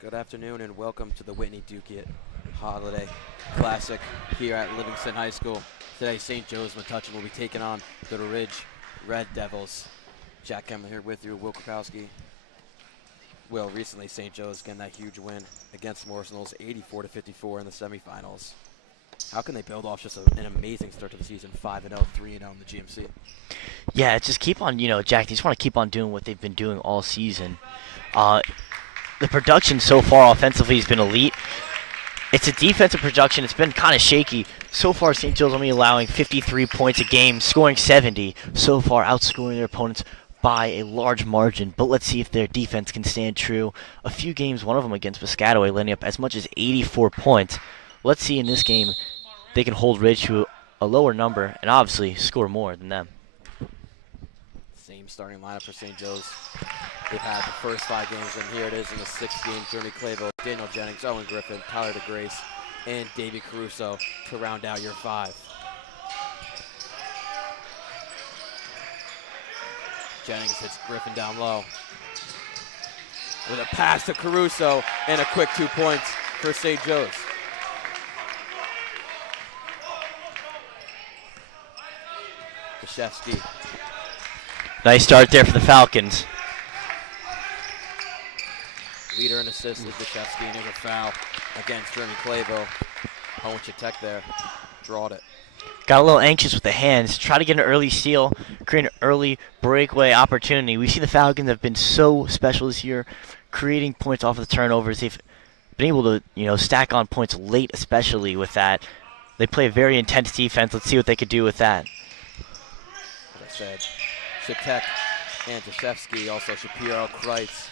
Good afternoon and welcome to the Whitney Dukiet Holiday Classic here at Livingston High School. Today, St. Joe's Metuchen will be taking on the Ridge Red Devils. Jack Kemmer here with you, Will Kropowski. Will, recently St. Joe's getting that huge win against Morris Knolls, 84-54 in the semifinals. How can they build off just an amazing start to the season, 5-0, 3-0 in the GMC? Yeah, just keep on, Jack, they just want to keep on doing what they've been doing all season. The production so far offensively has been elite. It's a defensive production. It's been kind of shaky. So far, St. Joe's only allowing 53 points a game, scoring 70. So far, outscoring their opponents by a large margin. But let's see if their defense can stand true. A few games, one of them against Piscataway, landing up as much as 84 points. Let's see in this game they can hold Ridge to a lower number and obviously score more than them. Same starting lineup for St. Joe's. They've had the first 5 games, and here it is in the 6th game. Jeremy Clavo, Daniel Jennings, Owen Griffin, Tyler DeGrace, and Davey Caruso to round out your 5. Jennings hits Griffin down low with a pass to Caruso and a quick 2 points for St. Joe's. Krzyzewski. Nice start there for the Falcons. Leader in assists is Krzyzewski, and there's a foul against Jeremy Clavo. Owen Chitek there, drawed it. Got a little anxious with the hands. Try to get an early steal, create an early breakaway opportunity. We see the Falcons have been so special this year, creating points off of the turnovers. They've been able to, stack on points late, especially with that. They play a very intense defense. Let's see what they could do with that. As I said, Chitek and Krzyzewski, also Shapiro, Kreitz,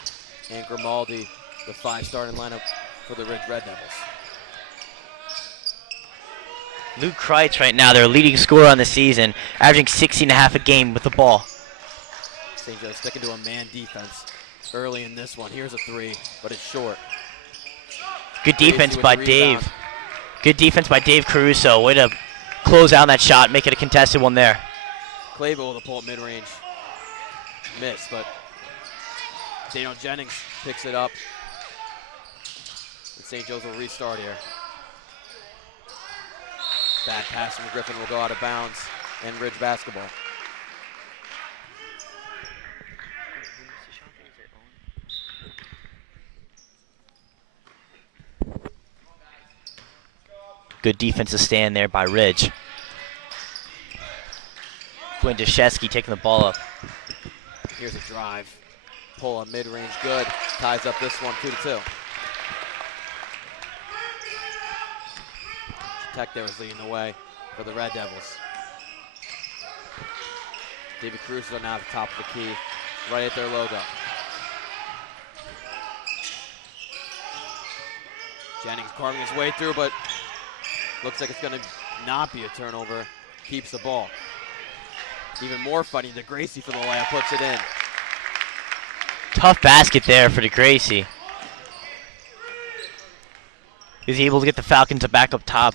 and Grimaldi, the 5 starting lineup for the Ridge Red Devils. Luke Kreitz right now, their leading scorer on the season, averaging 16.5 a game with the ball. St. Joe sticking to a man defense early in this one. Here's a 3, but it's short. Good defense by Dave. Good defense by Dave Caruso. Way to close out on that shot, make it a contested one there. Clavo with a pull at mid-range. Missed, but Daniel Jennings picks it up. And St. Joe's will restart here. Bad pass from Griffin will go out of bounds, and Ridge basketball. Good defensive stand there by Ridge. Quinn Deshesky taking the ball up. Here's a drive. Pull on mid-range, good. Ties up this one, 2-2. Tech there was leading the way for the Red Devils. David Caruso now at the top of the key, right at their logo. Jennings carving his way through, but looks like it's going to not be a turnover. Keeps the ball. Even more fighting. DeGracie for the layup, puts it in. Tough basket there for DeGracie. Is he able to get the Falcons to back up top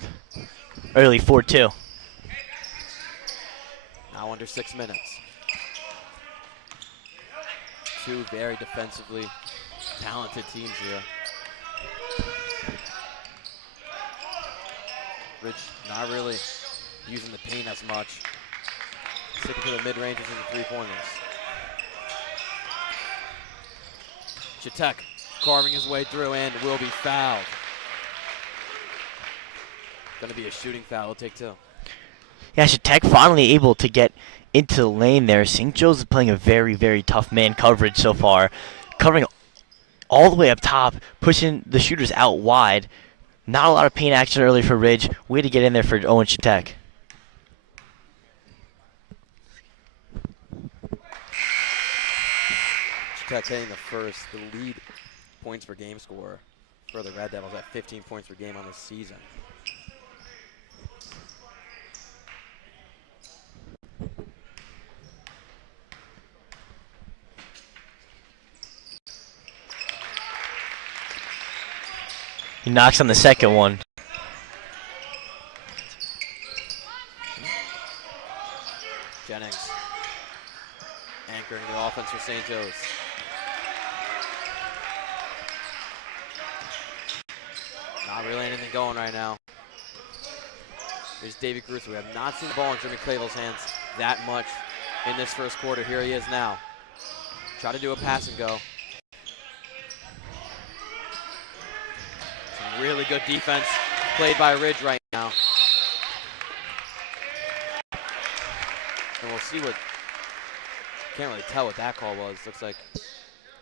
early, 4-2. Now under 6 minutes. 2 very defensively talented teams here. Ridge not really using the paint as much. Sticking to the mid-ranges and the 3-pointers. Chitek carving his way through and will be fouled. Going to be a shooting foul. He'll take 2. Yeah, Chitek finally able to get into the lane there. St. Joe's is playing a very, very tough man coverage so far. Covering all the way up top, pushing the shooters out wide. Not a lot of paint action early for Ridge. Way to get in there for Owen Chitek. Chitek hitting the lead points per game scorer for the Red Devils at 15 points per game on the season. He knocks on the second one. Jennings anchoring the offense for St. Joe's. Not really anything going right now. Here's Davey Caruso. We have not seen the ball in Jimmy Clavell's hands that much in this first quarter. Here he is now. Try to do a pass and go. Some really good defense played by Ridge right now. And we'll see what, can't really tell what that call was. Looks like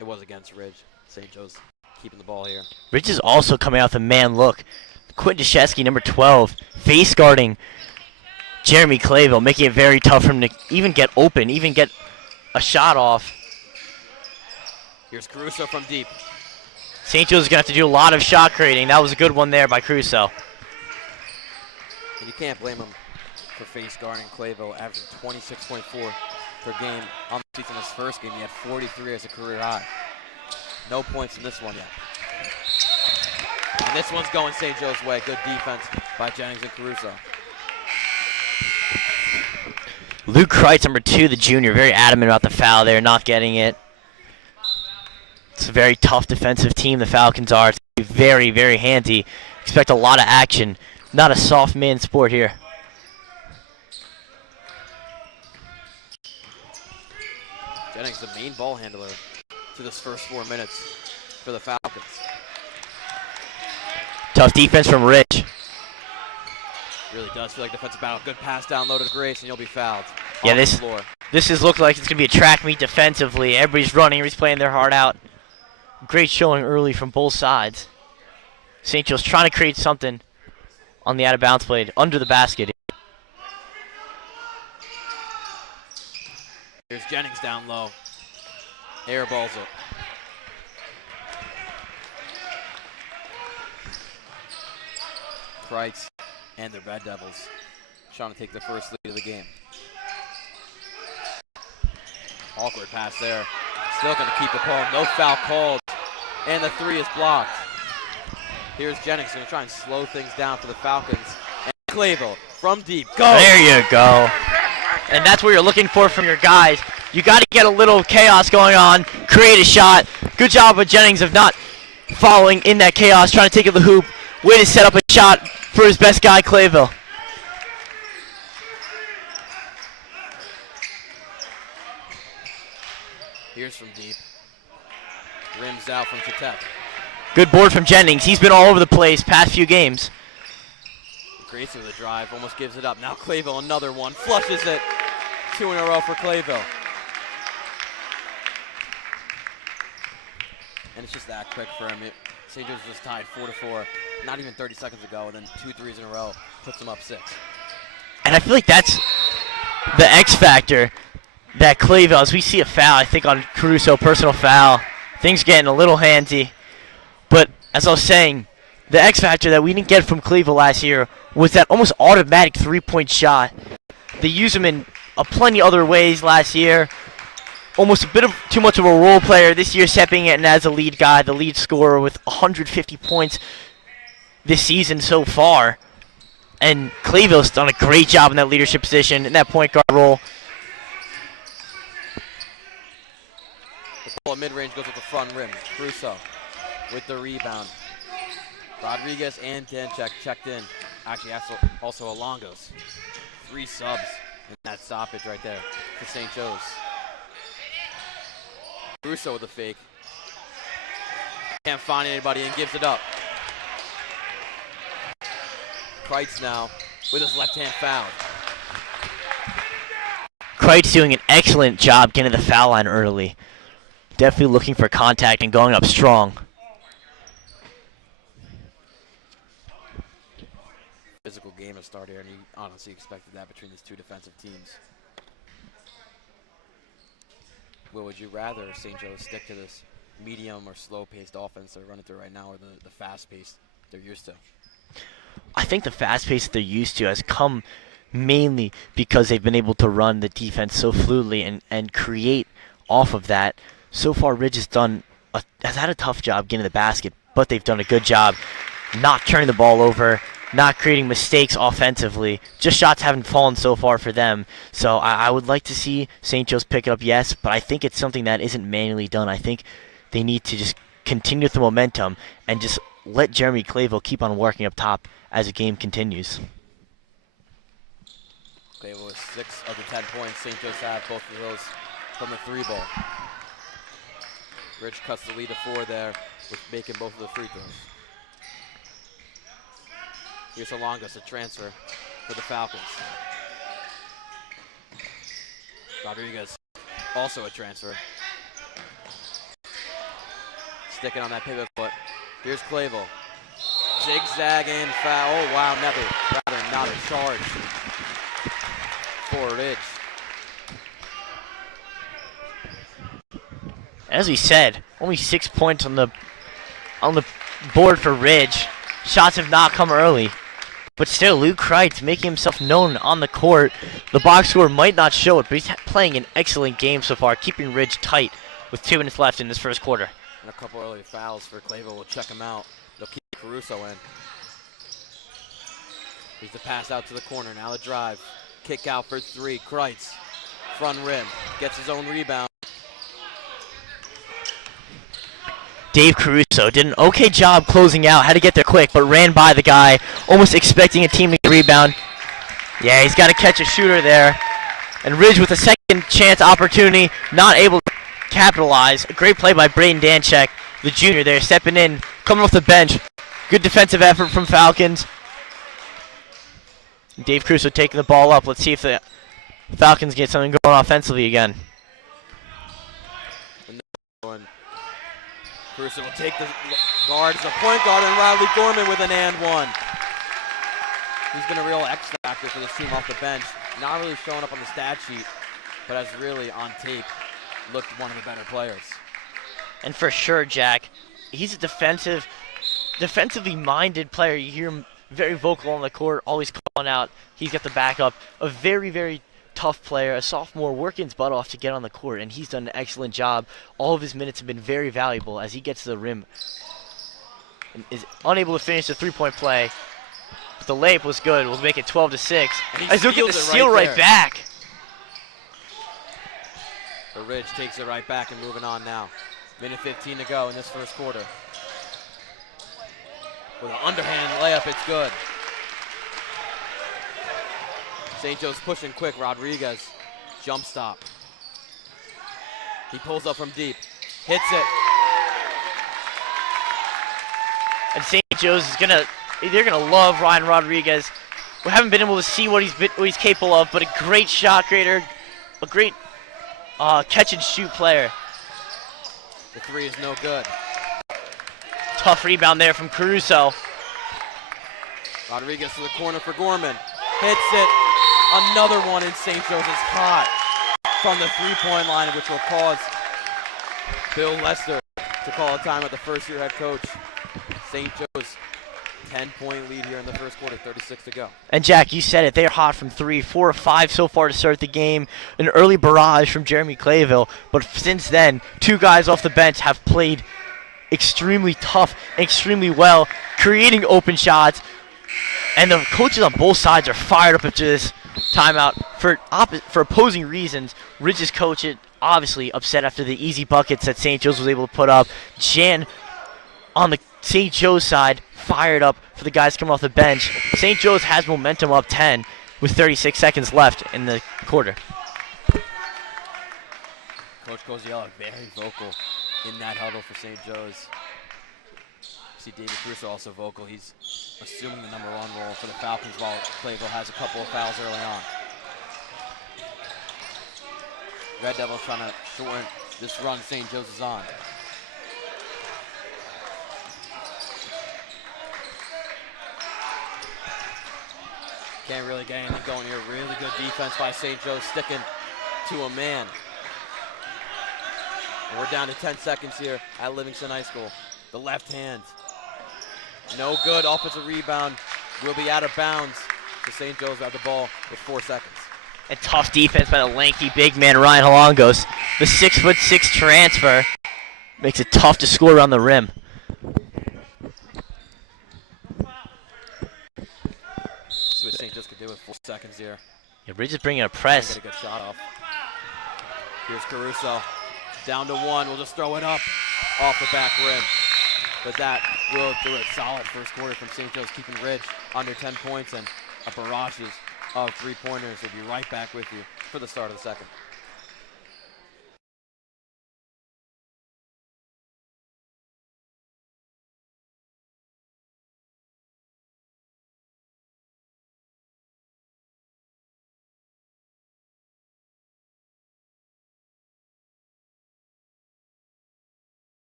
it was against Ridge. St. Joe's keeping the ball here. Ridge is also coming out with a man look. Quentin Deshesky, number 12, face guarding Jeremy Clavell, making it very tough for him to even get open, even get a shot off. Here's Caruso from deep. St. Joe's is going to have to do a lot of shot creating. That was a good one there by Caruso. And you can't blame him for face guarding Clavell, averaging 26.4 per game. On the season, his first game, he had 43 as a career high. No points in this one yet. And this one's going St. Joe's way. Good defense by Jennings and Caruso. Luke Kreitz, number 2, the junior, very adamant about the foul there, not getting it. It's a very tough defensive team, the Falcons are. It's gonna be very, very handy. Expect a lot of action. Not a soft man sport here. Jennings, the main ball handler to this first 4 minutes for the Falcons. Tough defense from Rich. Really does feel like defensive battle. Good pass down low to Grace, and you'll be fouled. Yeah, off the this floor. has looked like it's going to be a track meet defensively. Everybody's running, everybody's playing their heart out. Great showing early from both sides. St. Joe's trying to create something on the out-of-bounds play under the basket. Here's Jennings down low. Airballs it. Kreitz and the Red Devils trying to take the first lead of the game. Awkward pass there. Still going to keep the ball. No foul called. And the three is blocked. Here's Jennings going to try and slow things down for the Falcons. And Clavell from deep. Go! There you go. And that's what you're looking for from your guys. You got to get a little chaos going on, create a shot. Good job with Jennings of not following in that chaos, trying to take it to the hoop. Way to set up a shot for his best guy, Clavell. Here's from deep. Rims out from Chatek. Good board from Jennings. He's been all over the place past few games. Grayson with a drive, almost gives it up. Now Clavell, another one. Flushes it. 2 in a row for Clavell. And it's just that quick for him. St. Joe's just tied 4-4, not even 30 seconds ago, and then 2 threes in a row puts them up 6. And I feel like that's the X factor that Clavell, as we see a foul, I think on Caruso, personal foul. Things getting a little handsy. But as I was saying, the X factor that we didn't get from Clavell last year was that almost automatic 3-point shot. They used him in plenty other ways last year. Almost a bit of too much of a role player this year, stepping in as a lead guy, the lead scorer with 150 points this season so far. And Clavell's done a great job in that leadership position, in that point guard role. The ball at mid-range goes with the front rim. Caruso with the rebound. Rodriguez and Danchek checked in. Actually, also Alongos. 3 subs in that stoppage right there for St. Joe's. Caruso with a fake. Can't find anybody and gives it up. Kreitz now with his left hand fouled. Kreitz doing an excellent job getting to the foul line early. Definitely looking for contact and going up strong. Physical game has started here, and you honestly expected that between these two defensive teams. Well, would you rather St. Joe's stick to this medium or slow-paced offense they're running through right now, or the fast-paced they're used to? I think the fast pace that they're used to has come mainly because they've been able to run the defense so fluidly and create off of that. So far, Ridge has had a tough job getting to the basket, but they've done a good job not turning the ball over, not creating mistakes offensively. Just shots haven't fallen so far for them. So I would like to see St. Joe's pick it up, yes, but I think it's something that isn't manually done. I think they need to just continue with the momentum and just let Jeremy Clayville keep on working up top as the game continues. Clayville with 6 of the 10 points. St. Joe's have both of those from the 3 ball. Rich cuts the lead to 4 there with making both of the free throws. Here's Alongas, a transfer for the Falcons. Rodriguez, also a transfer. Sticking on that pivot foot. Here's Clayville. Zigzag and foul. Oh, wow, rather not a charge for Ridge. As we said, only 6 points on the board for Ridge. Shots have not come early. But still, Luke Kreitz making himself known on the court. The box score might not show it, but he's playing an excellent game so far, keeping Ridge tight with 2 minutes left in this first quarter. And a couple early fouls for Clayville. We'll check him out. They'll keep Caruso in. He's the pass out to the corner. Now the drive. Kick out for 3. Kreitz, front rim, gets his own rebound. Dave Caruso did an okay job closing out. Had to get there quick, but ran by the guy, almost expecting a team to get a rebound. Yeah, he's got to catch a shooter there. And Ridge with a second chance opportunity, not able to capitalize. A great play by Braden Danchek, the junior there, stepping in, coming off the bench. Good defensive effort from Falcons. Dave Caruso taking the ball up. Let's see if the Falcons get something going offensively again. Caruso will take the guard as a point guard, and Riley Gorman with an and one. He's been a real X factor for this team off the bench. Not really showing up on the stat sheet, but has really on tape looked one of the better players. And for sure, Jack, he's a defensively minded player. You hear him very vocal on the court, always calling out. He's got the backup. A very, very tough player, a sophomore working his butt off to get on the court, and he's done an excellent job. All of his minutes have been very valuable as he gets to the rim and is unable to finish the three-point play. But the layup was good. We'll make it 12-6. As look at the steal right back. The Ridge takes it right back and moving on now. Minute 15 to go in this first quarter. With an underhand layup, it's good. St. Joe's pushing quick. Rodriguez, jump stop. He pulls up from deep, hits it. And St. Joe's they're gonna love Ryan Rodriguez. We haven't been able to see what he's capable of, but a great shot creator, a great catch and shoot player. The 3 is no good. Tough rebound there from Caruso. Rodriguez to the corner for Gorman. Hits it. Another one in St. Joe's is hot from the three-point line, which will cause Bill Lester to call a time at the first-year head coach. St. Joe's 10-point lead here in the first quarter, 36 to go. And Jack, you said it, they're hot from 3, 4 or 5 so far to start the game. An early barrage from Jeremy Clayville, but since then, 2 guys off the bench have played extremely tough, extremely well, creating open shots. And the coaches on both sides are fired up after this timeout for opposing reasons. Ridge's coach is obviously upset after the easy buckets that St. Joe's was able to put up. Jan on the St. Joe's side fired up for the guys coming off the bench. St. Joe's has momentum up 10 with 36 seconds left in the quarter. Coach Koziella very vocal in that huddle for St. Joe's. See David Caruso also vocal. He's assuming the number 1 role for the Falcons while Clayville has a couple of fouls early on. Red Devils trying to shorten this run St. Joe's is on. Can't really get anything going here. Really good defense by St. Joe's, sticking to a man. And we're down to 10 seconds here at Livingston High School. The left hand. No good. Offensive rebound will be out of bounds. So St. Joe's got the ball with 4 seconds. And tough defense by the lanky big man Ryan Halongos. The 6'6" transfer makes it tough to score around the rim. See what St. Joe's could do with 4 seconds here. Yeah, Ridge is bringing a press. Get a good shot off. Here's Caruso. Down to 1. We'll just throw it up off the back rim. But that will do it. Solid first quarter from St. Joe's, keeping Ridge under 10 points and a barrages of three-pointers. We'll be right back with you for the start of the second.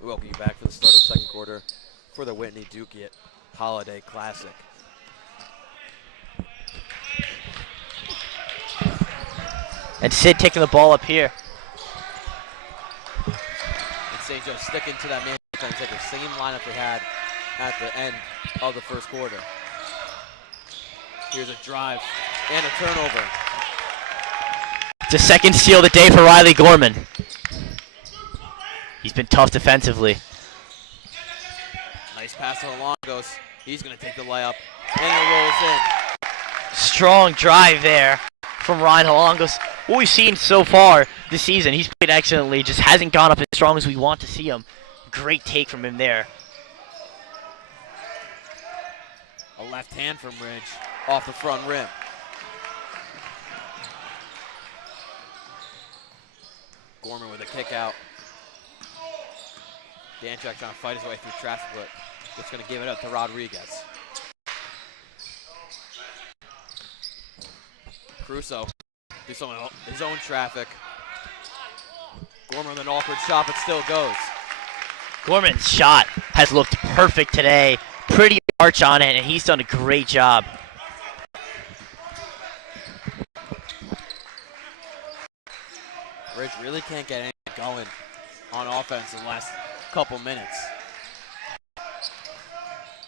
We welcome you back for the start of the second quarter for the Whitney Dukiet Holiday Classic. And Sid taking the ball up here. And St. Joe sticking to that man defense at the same lineup they had at the end of the first quarter. Here's a drive and a turnover. It's a second steal of the day for Riley Gorman. He's been tough defensively. Nice pass to Alongos. He's going to take the layup, and it rolls in. Strong drive there from Ryan Halongos. What we've seen so far this season, he's played excellently, just hasn't gone up as strong as we want to see him. Great take from him there. A left hand from Ridge off the front rim. Gorman with a kick out. Danchak trying to fight his way through traffic, but just going to give it up to Rodriguez. Crusoe through some of his own traffic. Gorman with an awkward shot, but still goes. Gorman's shot has looked perfect today. Pretty arch on it, and he's done a great job. Ridge really can't get anything going on offense in the last couple minutes.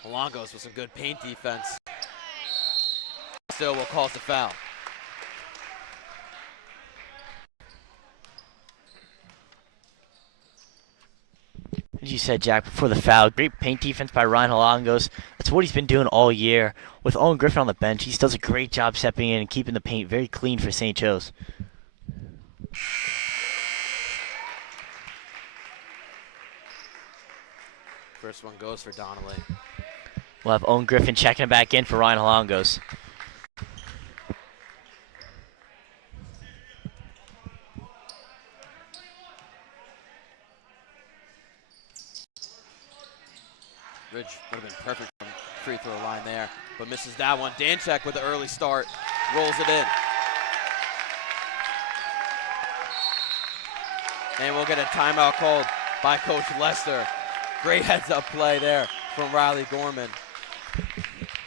Alongos with some good paint defense. Still will cause the foul. As you said, Jack, before the foul, great paint defense by Ryan Halongos. That's what he's been doing all year. With Owen Griffin on the bench, he does a great job stepping in and keeping the paint very clean for St. Joe's. First one goes for Donnelly. We'll have Owen Griffin checking it back in for Ryan Halongos. Ridge would have been perfect from free throw line there, but misses that one. Danchak with the early start, rolls it in. And we'll get a timeout called by Coach Lester. Great heads-up play there from Riley Gorman.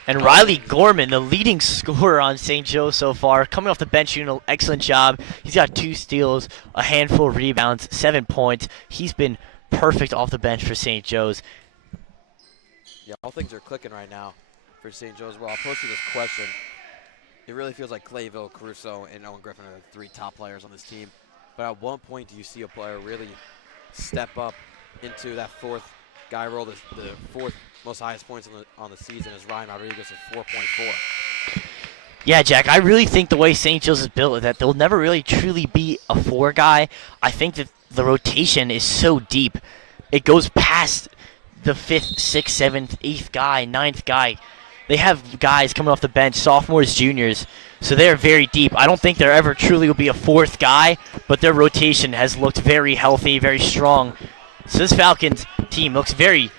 And Riley Gorman, the leading scorer on St. Joe so far, coming off the bench, doing an excellent job. He's got 2 steals, a handful of rebounds, 7 points. He's been perfect off the bench for St. Joe's. Yeah, all things are clicking right now for St. Joe's. Well, I'll pose you this question. It really feels like Clayville, Caruso, and Owen Griffin are the 3 top players on this team. But at what point do you see a player really step up into that 4th guy role? The 4th most highest points on the season is Ryan Rodriguez at 4.4. Yeah, Jack, I really think the way St. Joe's is built is that they'll never really truly be a 4 guy. I think that the rotation is so deep. It goes past the 5th, 6th, 7th, 8th guy, 9th guy. they have guys coming off the bench, sophomores, juniors, so they're very deep. I don't think there ever truly will be a fourth guy, but their rotation has looked very healthy, very strong. So this Falcons team looks very,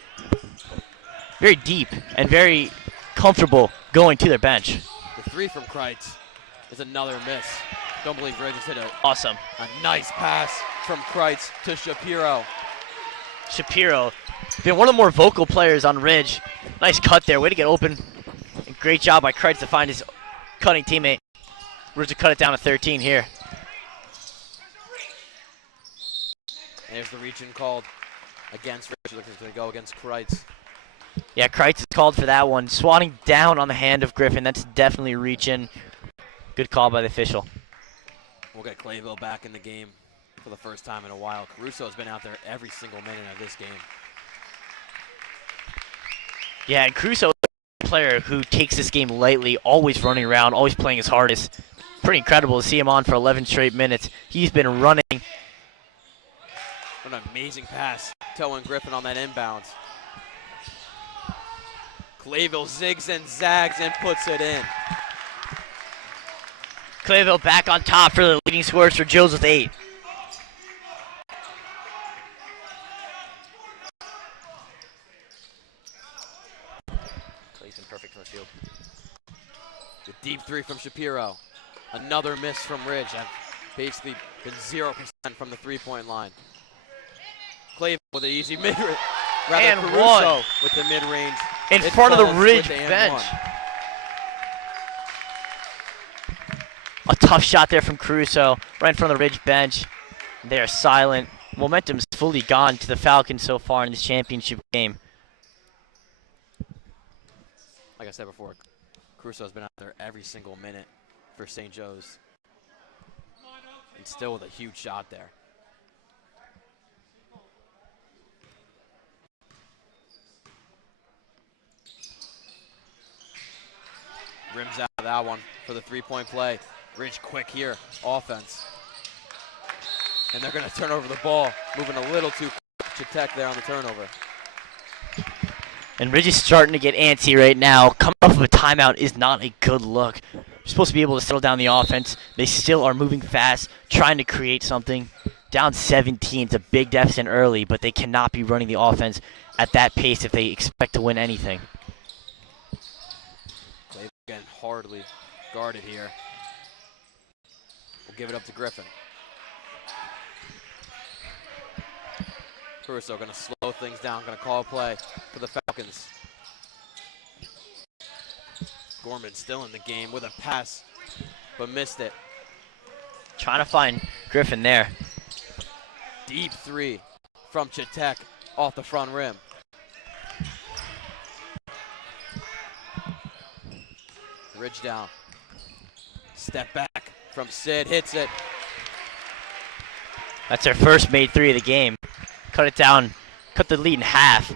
very deep and very comfortable going to their bench. The three from Kreitz is another miss. Don't believe Ridge just hit Awesome. a nice pass from Kreitz to Shapiro. Shapiro, been one of the more vocal players on Ridge. Nice cut there, way to get open. And great job by Kreitz to find his cutting teammate. Ridge to cut it down to 13 here. And there's the reach-in called against Ridge. Looks like it's going to go against Kreitz. Yeah, Kreitz is called for that one. Swatting down on the hand of Griffin. That's definitely reaching. Good call by the official. We'll get Clayville back in the game for the first time in a while. Caruso has been out there every single minute of this game. Yeah, and Caruso is a player who takes this game lightly, always running around, always playing his hardest. Pretty incredible to see him on for 11 straight minutes. He's been running. What an amazing pass. Towing Griffin on that inbound. Clayville zigs and zags and puts it in. Clayville back on top for the leading scorers for Joes with 8. Clay's been perfect from the field. The deep three from Shapiro. Another miss from Ridge. I've basically been 0% from the three-point line. Clayville with an easy mid-range. And Caruso one. with the mid-range. In It front of the falls Ridge with the and bench. one. A tough shot there from Caruso, right in front of the Ridge bench. They are silent. Momentum's fully gone to the Falcons so far in this championship game. Like I said before, Caruso's been out there every single minute for St. Joe's. And still with a huge shot there. Rims out of that one for the three-point play. Ridge quick here, offense. And they're going to turn over the ball, moving a little too quick. Chatek there on the turnover. And Ridge is starting to get antsy right now. Coming off of a timeout is not a good look. You're supposed to be able to settle down the offense. They still are moving fast, trying to create something. Down 17, it's a big deficit early, but they cannot be running the offense at that pace if they expect to win anything. They've again hardly guarded here. We'll give it up to Griffin. Caruso going to slow things down, going to call a play for the Falcons. Gorman still in the game with a pass, but missed it. Trying to find Griffin there. Deep three from Chatek off the front rim. Ridge down. Step back from Sid, hits it. That's their first made three of the game. Cut it down, cut the lead in half.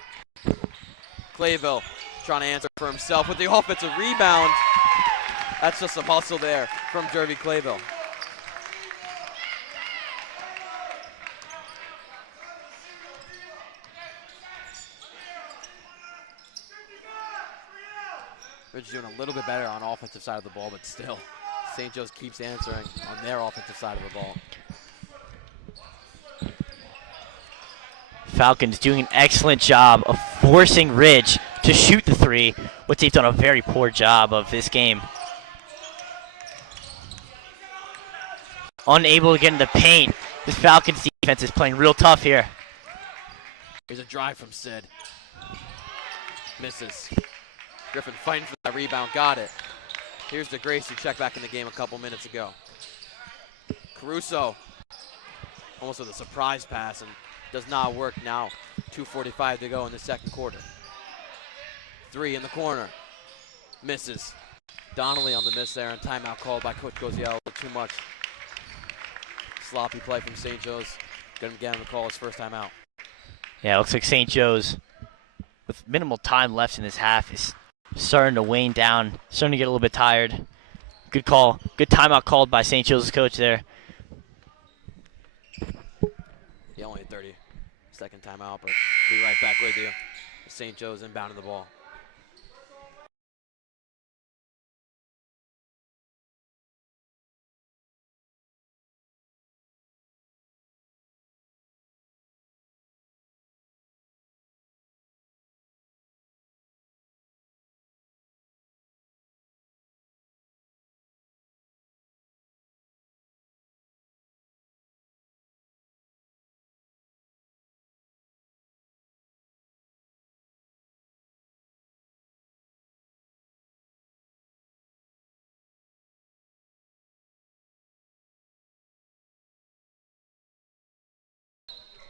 Clayville trying to answer for himself with the offensive rebound. That's just some hustle there from Jervy Clayville. Ridge doing a little bit better on offensive side of the ball, but still, St. Joe's keeps answering on their offensive side of the ball. Falcons doing an excellent job of forcing Ridge to shoot the three, which they've done a very poor job of this game. Unable to get in the paint. This Falcons defense is playing real tough here. Here's a drive from Sid. Misses. Griffin fighting for that rebound, got it. Here's DeGrace, who checked back in the game a couple minutes ago. Caruso, almost with a surprise pass, and does not work now. 2:45 to go in the second quarter. Three in the corner. Misses. Donnelly on the miss there, and timeout called by Coach Goziel. Too much sloppy play from St. Joe's. Gonna get him to call his first time out. Yeah, it looks like St. Joe's, with minimal time left in this half, is starting to wane down, starting to get a little bit tired. Good call. Good timeout called by St. Joe's coach there. Yeah, only a 30-second timeout, but be right back with you. St. Joe's inbounding the ball.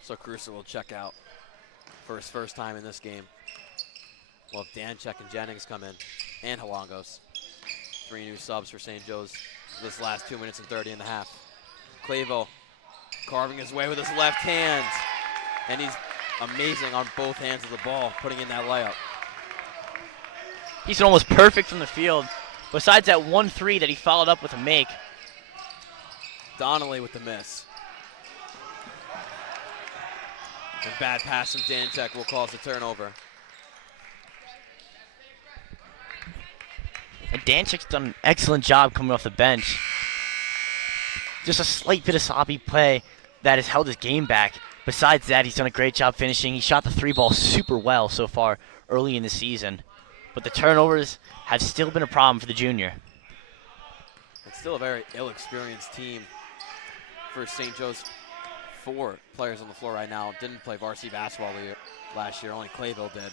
So Caruso will check out for his first time in this game. We'll have Danchek and Jennings come in, and Halongos. 3 new subs for St. Joe's this last 2 minutes and 30 and a half. Clayville carving his way with his left hand, and he's amazing on both hands of the ball, putting in that layup. He's almost perfect from the field, besides that 1-3 that he followed up with a make. Donnelly with the miss. And bad pass from Danchek will cause a turnover. And Danchek's done an excellent job coming off the bench. Just a slight bit of sloppy play that has held his game back. Besides that, he's done a great job finishing. He shot the 3-ball super well so far early in the season. But the turnovers have still been a problem for the junior. It's still a very ill-experienced team for St. Joe's. 4 players on the floor right now didn't play varsity basketball last year. Only Clayville did.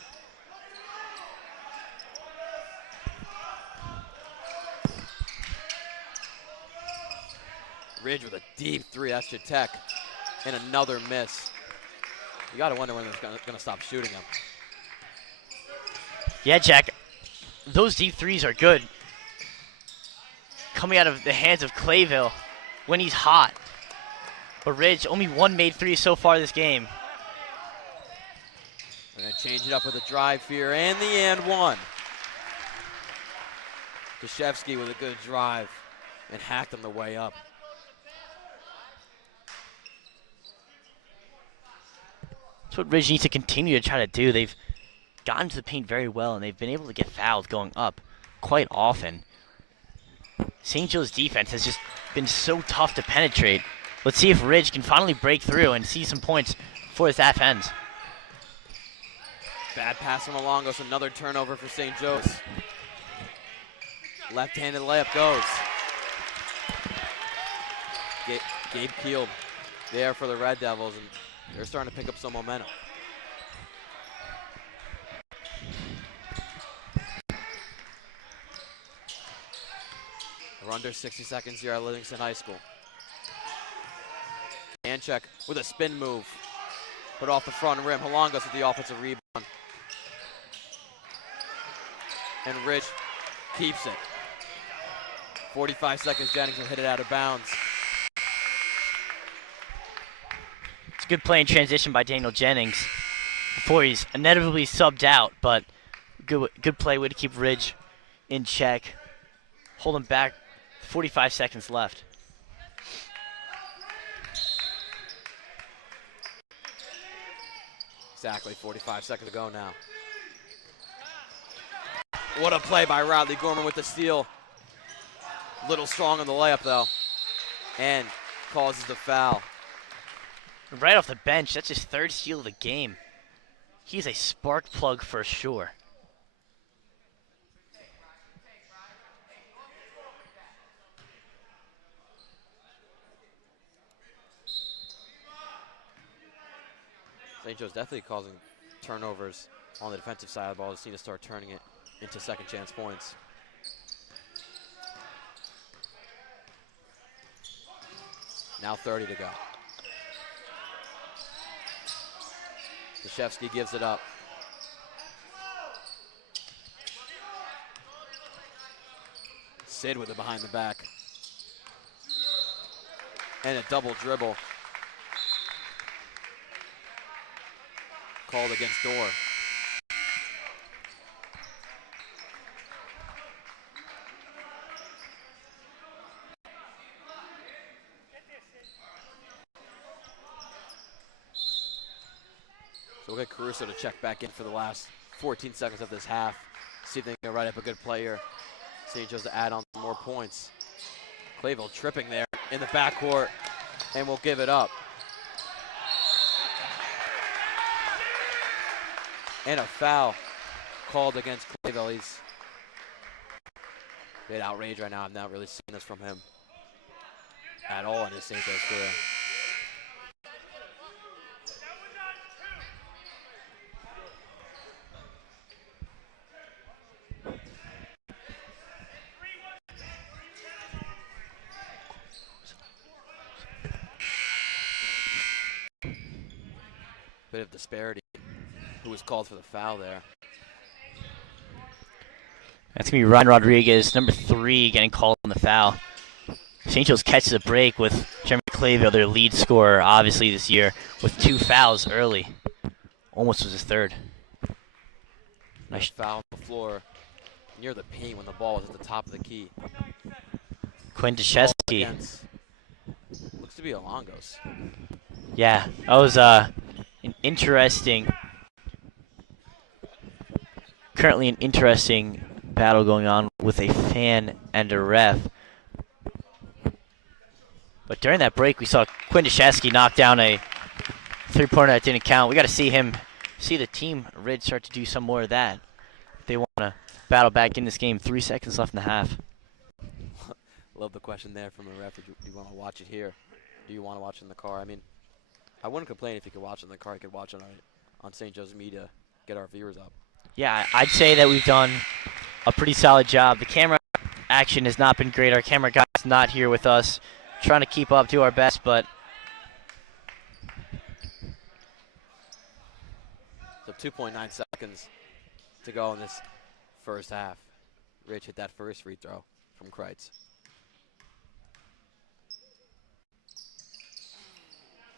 Ridge with a deep 3. That's Tech. And another miss. You got to wonder when they're going to stop shooting them. Yeah, Jack. Those deep threes are good. Coming out of the hands of Clayville when he's hot. But Ridge, only 1 made 3 so far this game. They're going to change it up with a drive here, and the and 1. Dashevsky with a good drive and hacked on the way up. That's what Ridge needs to continue to try to do. They've gotten to the paint very well, and they've been able to get fouled going up quite often. St. Joe's defense has just been so tough to penetrate. Let's see if Ridge can finally break through and see some points before his half ends. Bad pass from Alongos, another turnover for St. Joe's. Left-handed layup goes. Gabe Keel there for the Red Devils, and they're starting to pick up some momentum. We're under 60 seconds here at Livingston High School. Danchek with a spin move. Put off the front rim. Halongos with the offensive rebound. And Rich keeps it. 45 seconds, Jennings will hit it out of bounds. It's a good play in transition by Daniel Jennings before he's inevitably subbed out, but good play, way to keep Ridge in check. Hold him back, 45 seconds left. Exactly 45 seconds to go now. What a play by Riley Gorman with the steal. Little strong on the layup though, and causes the foul. Right off the bench, that's his 3rd steal of the game. He's a spark plug for sure. St. Joe's definitely causing turnovers on the defensive side of the ball. Just need to start turning it into second chance points. Now 30 to go. Dashevsky gives it up. Sid with it behind the back. And a double dribble. Called against Dorr. So we'll get Caruso to check back in for the last 14 seconds of this half. See if they can write up a good play here. St. Joe's to add on some more points. Clayville tripping there in the backcourt, and we'll give it up. And a foul called against Clayville. He's a bit outraged right now. I've not really seen this from him at all in his St. Joe's career. bit of disparity. Who was called for the foul there? That's going to be Ryan Rodriguez, number 3, getting called on the foul. St. Joe's catches a break with Jeremy Clayville, their lead scorer, obviously, this year, with 2 fouls early. Almost was his third. Nice foul on the floor near the paint when the ball was at the top of the key. Quinn Deshesky. Looks to be Alongos. Yeah, that was an interesting, currently an interesting battle going on with a fan and a ref. But during that break, we saw Quinn Deshesky knock down a 3-pointer that didn't count. We got to see the team Ridge start to do some more of that. If they want to battle back in this game. 3 seconds left in the half. Love the question there from a ref. Do you want to watch it here? Do you want to watch it in the car? I mean, I wouldn't complain if you could watch it in the car. You could watch it on St. Joe's Media, get our viewers up. Yeah, I'd say that we've done a pretty solid job. The camera action has not been great. Our camera guy's not here with us. Trying to keep up, do our best, but so 2.9 seconds to go in this first half. Rich hit that first free throw from Kreitz.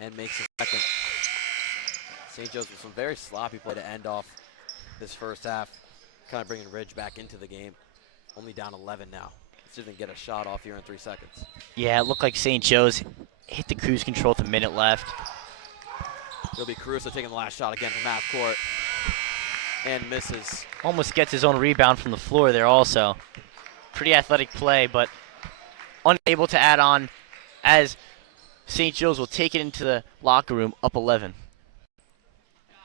And makes a second. St. Joe's with some very sloppy play to end off this first half. Kind of bringing Ridge back into the game. Only down 11 now. Let's see if they can get a shot off here in 3 seconds. Yeah, it looked like St. Joe's hit the cruise control with a minute left. It'll be Caruso taking the last shot again from half court. And misses. Almost gets his own rebound from the floor there also. Pretty athletic play, but unable to add on as St. Joe's will take it into the locker room up 11.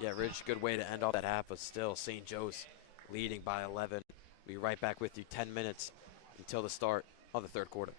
Yeah, Ridge, good way to end off that half, but still St. Joe's leading by 11. We'll be right back with you 10 minutes until the start of the third quarter.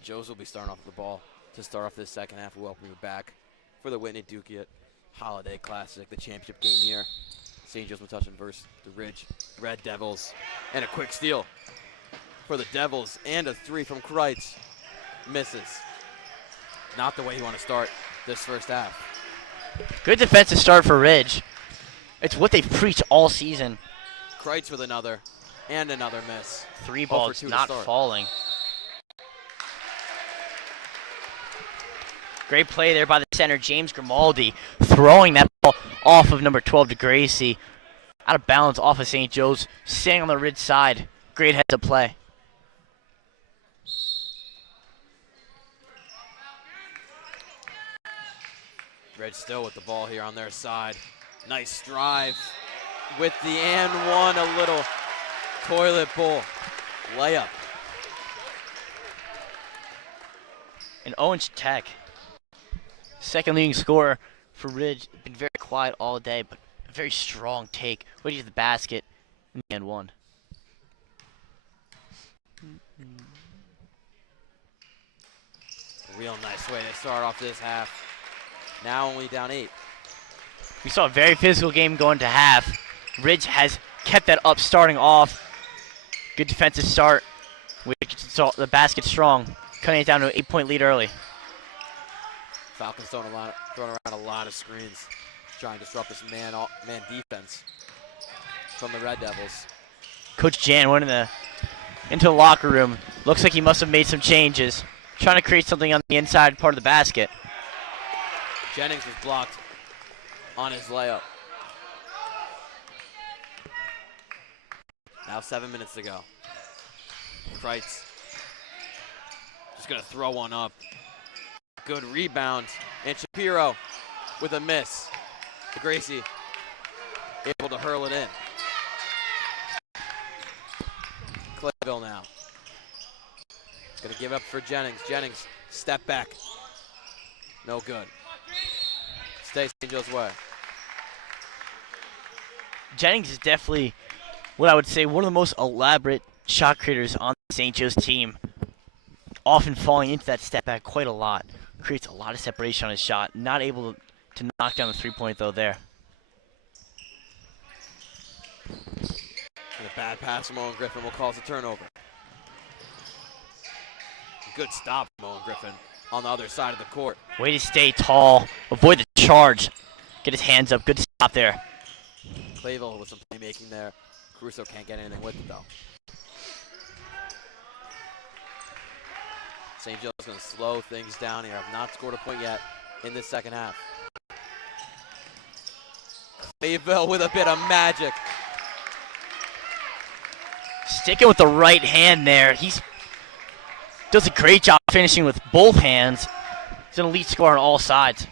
St. Joe's will be starting off the ball to start off this second half. We'll welcome you back for the Whitney Dukiat Holiday Classic, the championship game here. St. Joe's Metuchen versus the Ridge Red Devils. And a quick steal for the Devils, and a three from Kreitz. Misses. Not the way you want to start this first half. Good defensive start for Ridge. It's what they've preached all season. Kreitz with another, and another miss. Three balls not falling. Great play there by the center, James Grimaldi, throwing that ball off of number 12 to Gracie. Out of bounds off of St. Joe's, staying on the Ridge side. Great heads-up play. Red still with the ball here on their side. Nice drive with the and one, a little toilet bowl layup. And Owen Tech, second leading scorer for Ridge, been very quiet all day, but a very strong take. Waiting to the basket in the and one. A real nice way to start off this half. Now only down 8. We saw a very physical game going to half. Ridge has kept that up starting off. Good defensive start. The basket strong, cutting it down to an 8-point lead early. Falcons throwing around a lot of screens, trying to disrupt this man defense from the Red Devils. Coach Jan went into the locker room. Looks like he must have made some changes, trying to create something on the inside part of the basket. Jennings was blocked on his layup. Now 7 minutes to go. Kreitz just gonna throw one up. Good rebound, and Shapiro with a miss. Gracie able to hurl it in. Clayville now. Gonna give up for Jennings. Jennings, step back. No good. Stay St. Joe's way. Jennings is definitely what I would say one of the most elaborate shot creators on the St. Joe's team. Often falling into that step back quite a lot. Creates a lot of separation on his shot. Not able to knock down the three-point though there. And a bad pass from Owen Griffin will cause a turnover. Good stop from Owen Griffin on the other side of the court. Way to stay tall, avoid the charge, get his hands up. Good stop there. Clayville with some playmaking there. Caruso can't get anything with it though. St. Joe's going to slow things down here. Have not scored a point yet in this second half. Clayville with a bit of magic. Sticking with the right hand there. He's does a great job finishing with both hands. He's an elite scorer on all sides.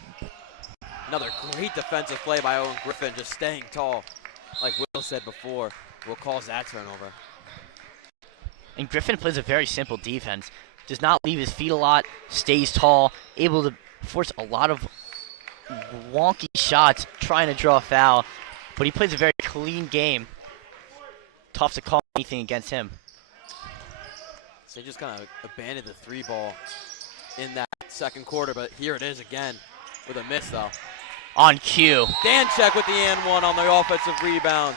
Another great defensive play by Owen Griffin, just staying tall. Like Will said before, will cause that turnover. And Griffin plays a very simple defense. Does not leave his feet a lot, stays tall, able to force a lot of wonky shots, trying to draw a foul. But he plays a very clean game. Tough to call anything against him. So he just kind of abandoned the three ball in that second quarter, but here it is again with a miss though. On cue. Danchek with the and one on the offensive rebound.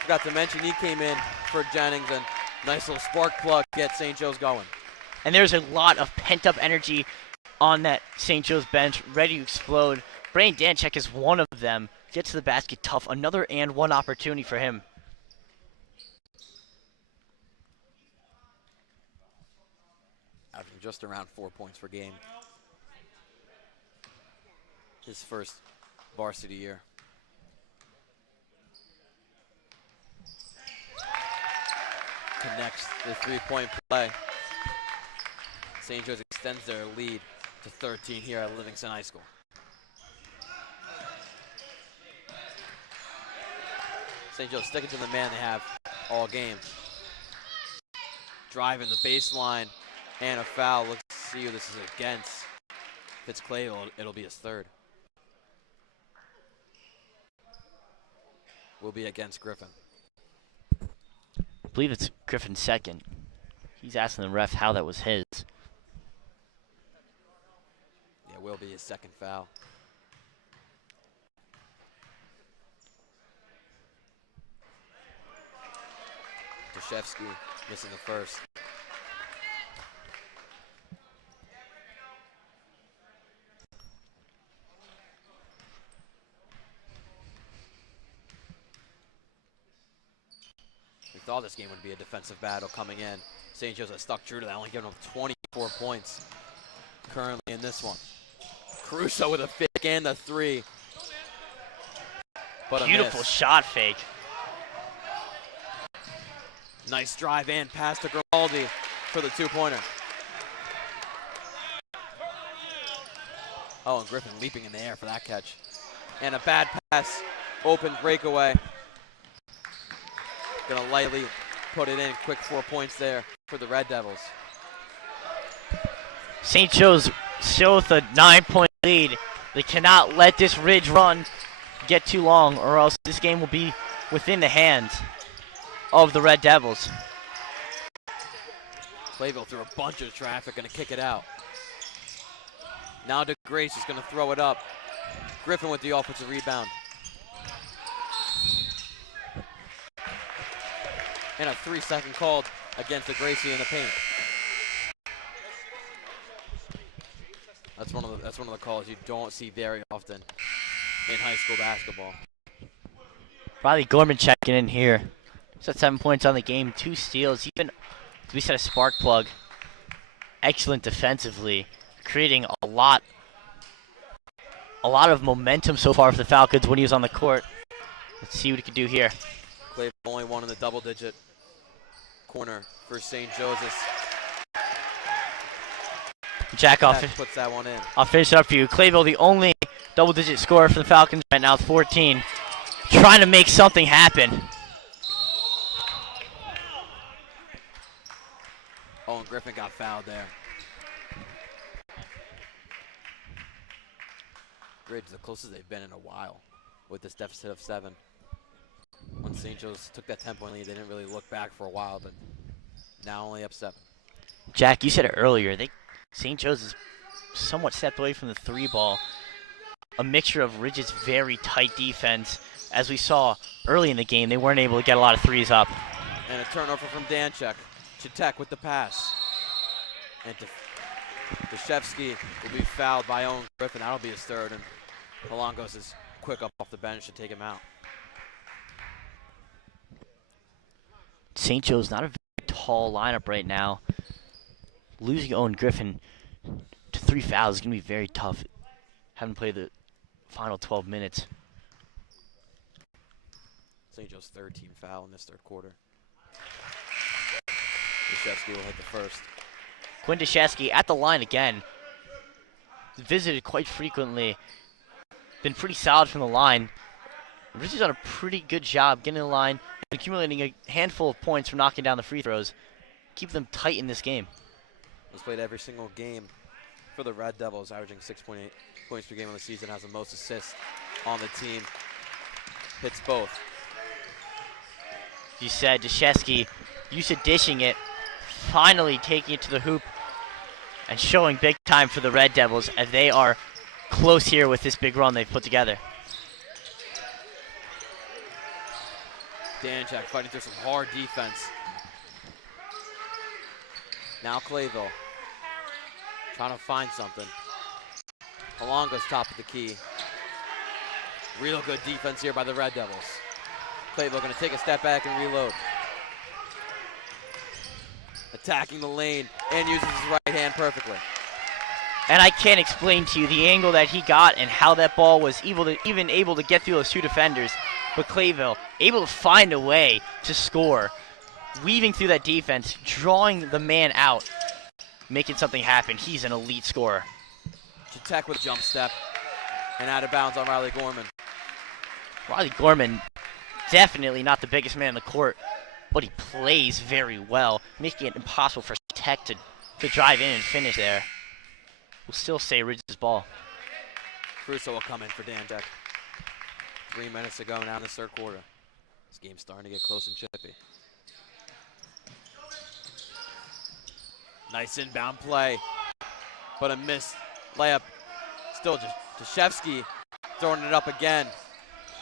Forgot to mention he came in for Jennings, and nice little spark plug get St. Joe's going. And there's a lot of pent-up energy on that St. Joe's bench, ready to explode. Brandon Danchek is one of them. Gets to the basket tough. Another and one opportunity for him. Averaging just around 4 points per game. His first varsity year. Connects the three-point play. St. Joe's extends their lead to 13 here at Livingston High School. St. Joe's sticking to the man they have all game. Driving the baseline and a foul. Let's see who this is against. If it's Clayville, it'll be his third. Will be against Griffin. I believe it's Griffin's second. He's asking the ref how that was his. Yeah, will be his second foul. Dashevsky missing the first. We thought this game would be a defensive battle coming in. St. Joseph stuck true to that, only giving up 24 points currently in this one. Caruso with a fake and a three. But Beautiful shot fake. Nice drive and pass to Grimaldi for the two-pointer. Oh, and Griffin leaping in the air for that catch. And a bad pass, open breakaway. Gonna lightly put it in, quick 4 points there for the Red Devils. St. Joe's still with a 9-point lead. They cannot let this Ridge run get too long, or else this game will be within the hands of the Red Devils. Clayville through a bunch of traffic, gonna kick it out. Now DeGrace is gonna throw it up. Griffin with the offensive rebound. And a 3-second called against DeGrace in the paint. That's one of the calls you don't see very often in high school basketball. Riley Gorman checking in here. He's got 7 points on the game, 2 steals, even, as we said, a spark plug. Excellent defensively, creating a lot of momentum so far for the Falcons when he was on the court. Let's see what he can do here. Clayville only one in the double-digit corner for St. Joseph's. Jack off. Puts that one in. I'll finish it up for you. Clayville, the only double-digit scorer for the Falcons right now, 14. Trying to make something happen. Oh, and Griffin got fouled there. Ridge, the closest they've been in a while with this deficit of 7. When St. Joe's took that 10-point lead, they didn't really look back for a while, but now only up 7. Jack, you said it earlier. St. Joe's is somewhat stepped away from the 3 ball. A mixture of Ridge's very tight defense. As we saw early in the game, they weren't able to get a lot of 3s up. And a turnover from Danchek. Chitek with the pass. And Dashevsky will be fouled by Owen Griffin. That'll be his third, and Malongos is quick up off the bench to take him out. St. Joe's not a very tall lineup right now. Losing Owen Griffin to 3 fouls is going to be very tough. Having played the final 12 minutes. St. Joe's 13 foul in this third quarter. Dashevsky will hit the first. Quinn Dashevsky at the line again. Visited quite frequently. Been pretty solid from the line. Ridge has done a pretty good job getting in the line and accumulating a handful of points from knocking down the free throws. Keep them tight in this game. He's played every single game for the Red Devils, averaging 6.8 points per game on the season, has the most assists on the team. Hits both. You said Dashevsky used to dishing it, finally taking it to the hoop and showing big time for the Red Devils as they are close here with this big run they've put together. Danchak fighting through some hard defense. Now Clayville trying to find something. Malongo's top of the key. Real good defense here by the Red Devils. Clayville going to take a step back and reload. Attacking the lane and uses his right hand perfectly. And I can't explain to you the angle that he got and how that ball was even able to get through those 2 defenders. But Clayville able to find a way to score. Weaving through that defense, drawing the man out, making something happen. He's an elite scorer. Chitek with a jump step and out of bounds on Riley Gorman. Riley Gorman, definitely not the biggest man on the court, but he plays very well, making it impossible for Tech to drive in and finish there. We'll still say Ridge's ball. Crusoe will come in for Danchak. 3 minutes to go now in the third quarter. This game's starting to get close and chippy. Nice inbound play, but a missed layup. Still Dashevsky throwing it up again.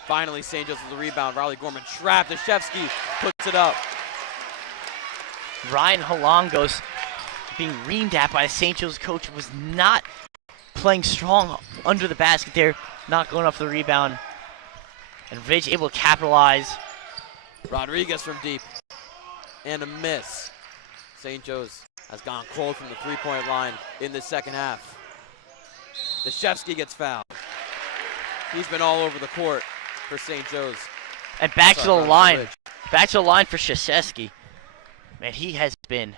Finally, St. Joe's with the rebound. Riley Gorman trapped. Dashevsky puts it up. Ryan Halongos being reamed at by a St. Joe's coach was not playing strong under the basket there, not going up for the rebound. And Ridge able to capitalize. Rodriguez from deep. And a miss. St. Joe's has gone cold from the three-point line in the second half. Dashevsky gets fouled. He's been all over the court for St. Joe's. And back to the line. Back to the line for Krzyzewski. Man, he's been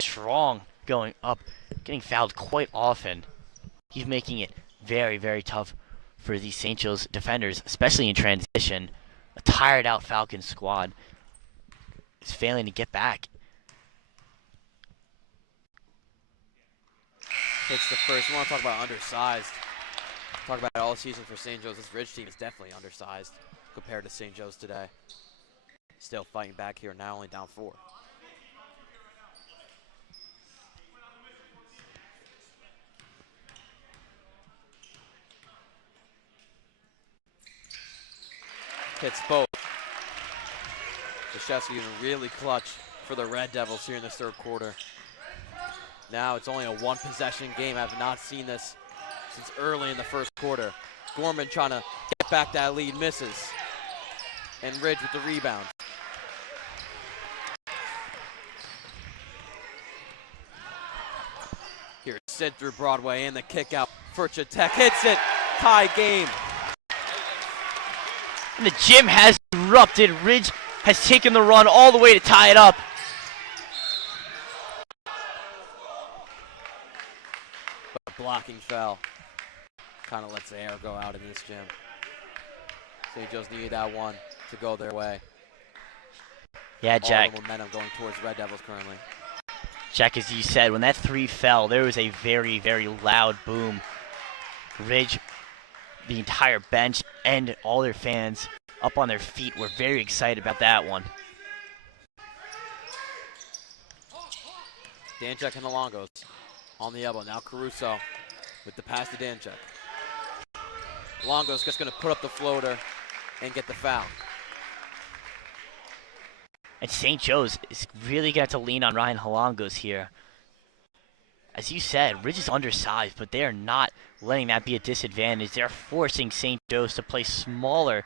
strong going up, getting fouled quite often. He's making it very, very tough for the St. Joe's defenders, especially in transition. A tired out Falcons squad is failing to get back. Hits the first. We want to talk about undersized. Talk about it all season for St. Joe's. This Ridge team is definitely undersized compared to St. Joe's today. Still fighting back here, now only down 4. Hits both. Dashevsky is really clutch for the Red Devils here in this third quarter. Now it's only a one-possession game. I have not seen this since early in the first quarter. Gorman trying to get back that lead, misses. And Ridge with the rebound. Here's Sid through Broadway and the kick out. Virtua Tech hits it. Tie game. And the gym has erupted. Ridge has taken the run all the way to tie it up. But a blocking foul kind of lets the air go out in this gym. St. Joe's needed that one to go their way. Yeah, Jack. All the momentum going towards Red Devils currently. Jack, as you said, when that 3 fell, there was a very, very loud boom. Ridge, the entire bench, and all their fans up on their feet were very excited about that one. Danchek and Halongos on the elbow. Now Caruso with the pass to Danchek. Halongos just going to put up the floater and get the foul. And St. Joe's is really going to have to lean on Ryan Halongos here. As you said, Ridge is undersized, but they are not letting that be a disadvantage. They're forcing St. Joe's to play smaller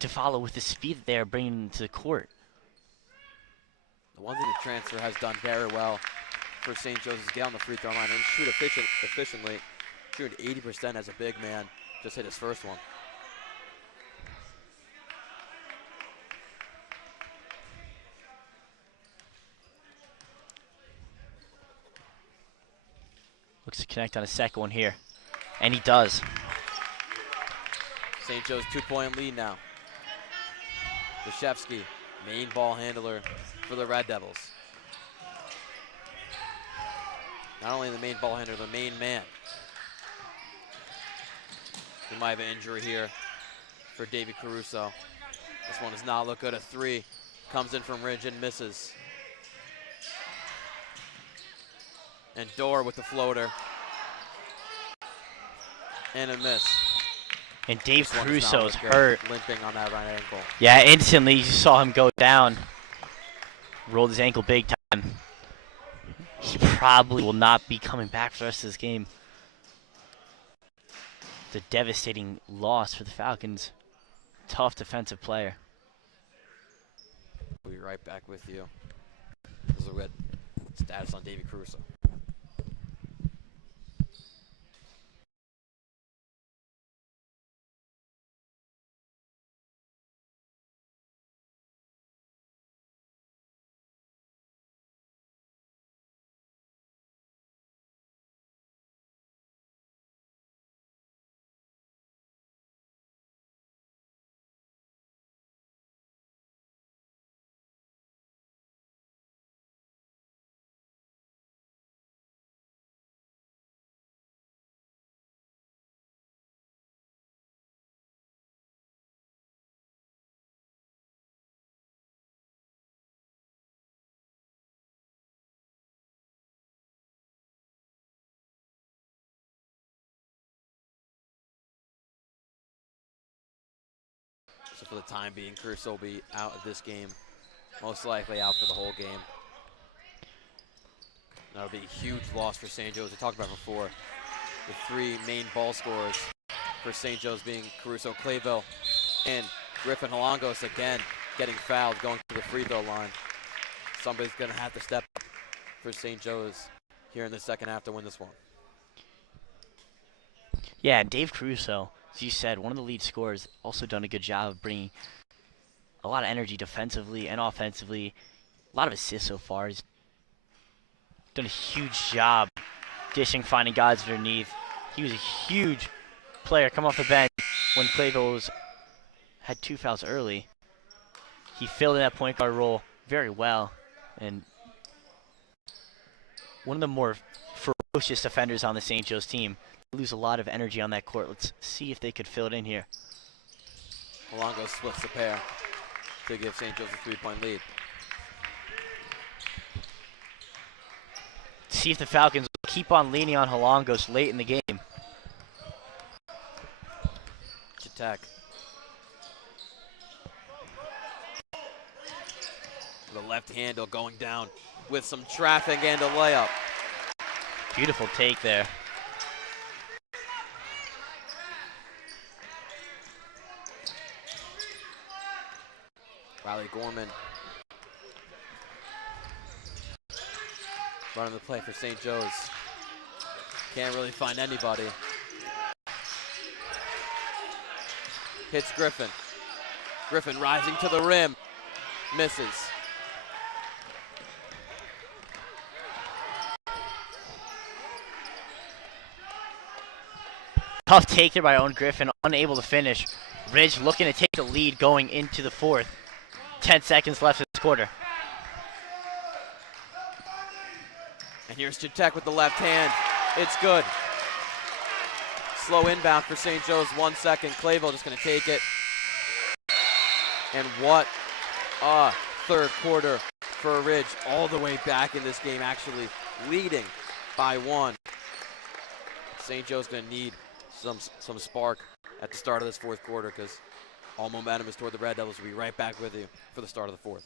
to follow with the speed that they are bringing to the court. The one thing the transfer has done very well for St. Joe's is get on the free throw line and shoot efficiently. Shooting 80% as a big man. Just hit his first one. Looks to connect on a second one here. And he does. St. Joe's 2-point lead now. Dashevsky, main ball handler for the Red Devils. Not only the main ball handler, the main man. We might have an injury here for David Caruso. This one does not look good. A 3 comes in from Ridge and misses. And Dorr with the floater. And a miss. And Dave This one does not Caruso's look good, hurt. limping on that right ankle. Yeah, instantly you saw him go down. Rolled his ankle big time. He probably will not be coming back for the rest of this game. It's a devastating loss for the Falcons. Tough defensive player. We'll be right back with you. This is a good status on David Caruso. for the time being. Caruso will be out of this game, most likely out for the whole game. That'll be a huge loss for St. Joe's. We talked about before, the three main ball scorers for St. Joe's being Caruso, Clayville, and Griffin. Holongos again getting fouled, going to the free throw line. Somebody's going to have to step up for St. Joe's here in the second half to win this one. Yeah, and Dave Caruso, as you said, one of the lead scorers, also done a good job of bringing a lot of energy defensively and offensively. A lot of assists so far. He's done a huge job dishing, finding guys underneath. He was a huge player come off the bench when Clayville had 2 fouls early. He filled in that point guard role very well, and one of the more ferocious defenders on the St. Joe's team. They lose a lot of energy on that court. Let's see if they could fill it in here. Holongos splits the pair to give St. Joe's a 3-point lead. See if the Falcons will keep on leaning on Holongos late in the game. Chatek. The left handle going down with some traffic and a layup. Beautiful take there. Riley Gorman running the play for St. Joe's. Can't really find anybody. Hits Griffin. Griffin rising to the rim. Misses. Tough take there by Owen Griffin, unable to finish. Ridge looking to take the lead going into the fourth. 10 seconds left in this quarter. And here's Chatek with the left hand. It's good. Slow inbound for St. Joe's, 1 second. Clayville just gonna take it. And what a third quarter for Ridge, all the way back in this game, actually leading by 1. St. Joe's gonna need some spark at the start of this fourth quarter, because all momentum is toward the Red Devils. We'll be right back with you for the start of the fourth.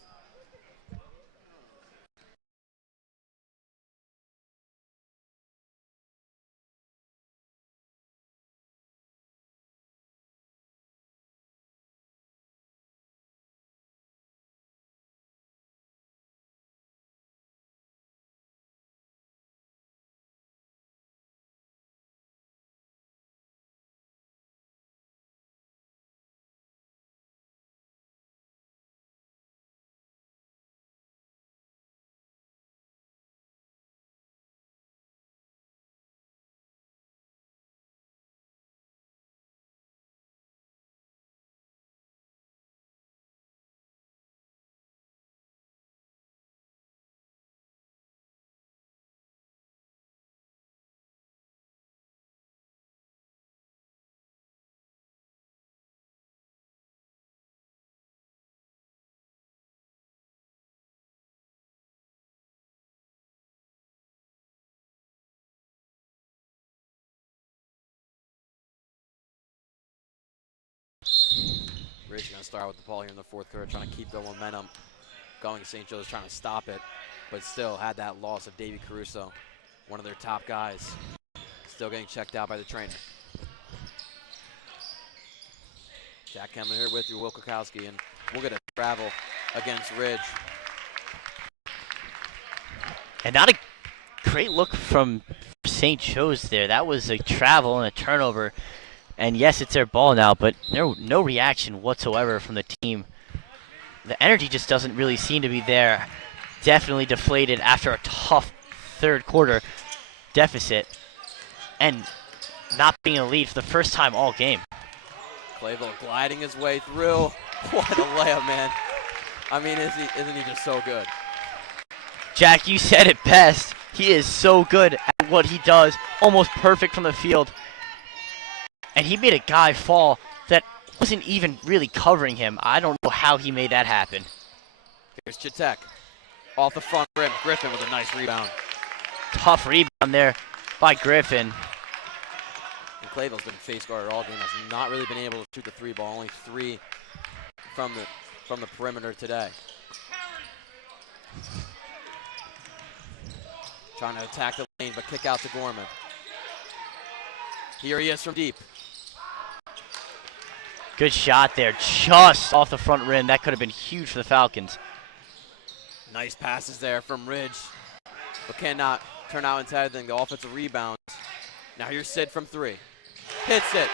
Ridge going to start with the ball here in the fourth quarter, trying to keep the momentum going. St. Joe's trying to stop it, but still had that loss of Davey Caruso, one of their top guys, still getting checked out by the trainer. Jack Kemler here with you, Will Kukowski, and we'll get a travel against Ridge. And not a great look from St. Joe's there. That was a travel and a turnover. And yes, it's their ball now, but no reaction whatsoever from the team. The energy just doesn't really seem to be there. Definitely deflated after a tough third quarter deficit. And not being in the lead for the first time all game. Clayville gliding his way through. What a layup, man. I mean, isn't he just so good? Jack, you said it best. He is so good at what he does. Almost perfect from the field. And he made a guy fall that wasn't even really covering him. I don't know how he made that happen. Here's Chatek. Off the front rim. Griffin with a nice rebound. Tough rebound there by Griffin. And Clayville's been face guarded all game. Has not really been able to shoot the three ball. Only 3 from the perimeter today. Trying to attack the lane, but kick out to Gorman. Here he is from deep. Good shot there, just off the front rim. That could have been huge for the Falcons. Nice passes there from Ridge, but cannot turn out into anything. The offensive rebound. Now here's Sid from 3. Hits it.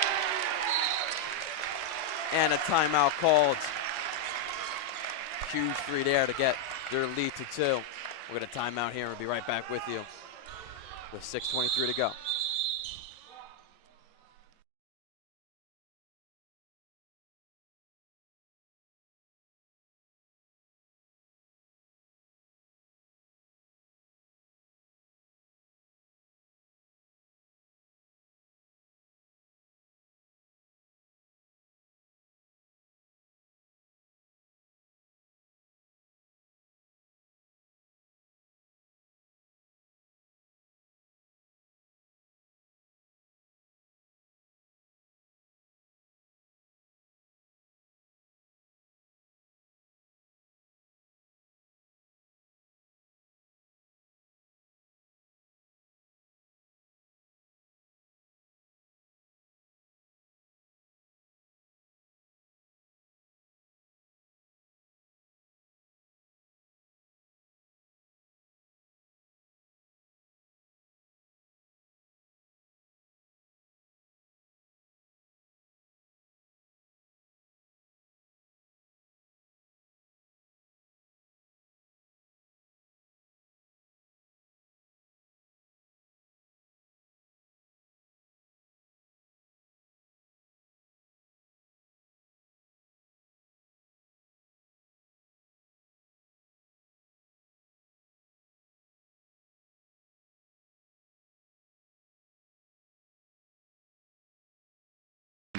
And a timeout called. Huge 3 there to get their lead to 2. We're going to timeout here and we'll be right back with you with 6:23 to go.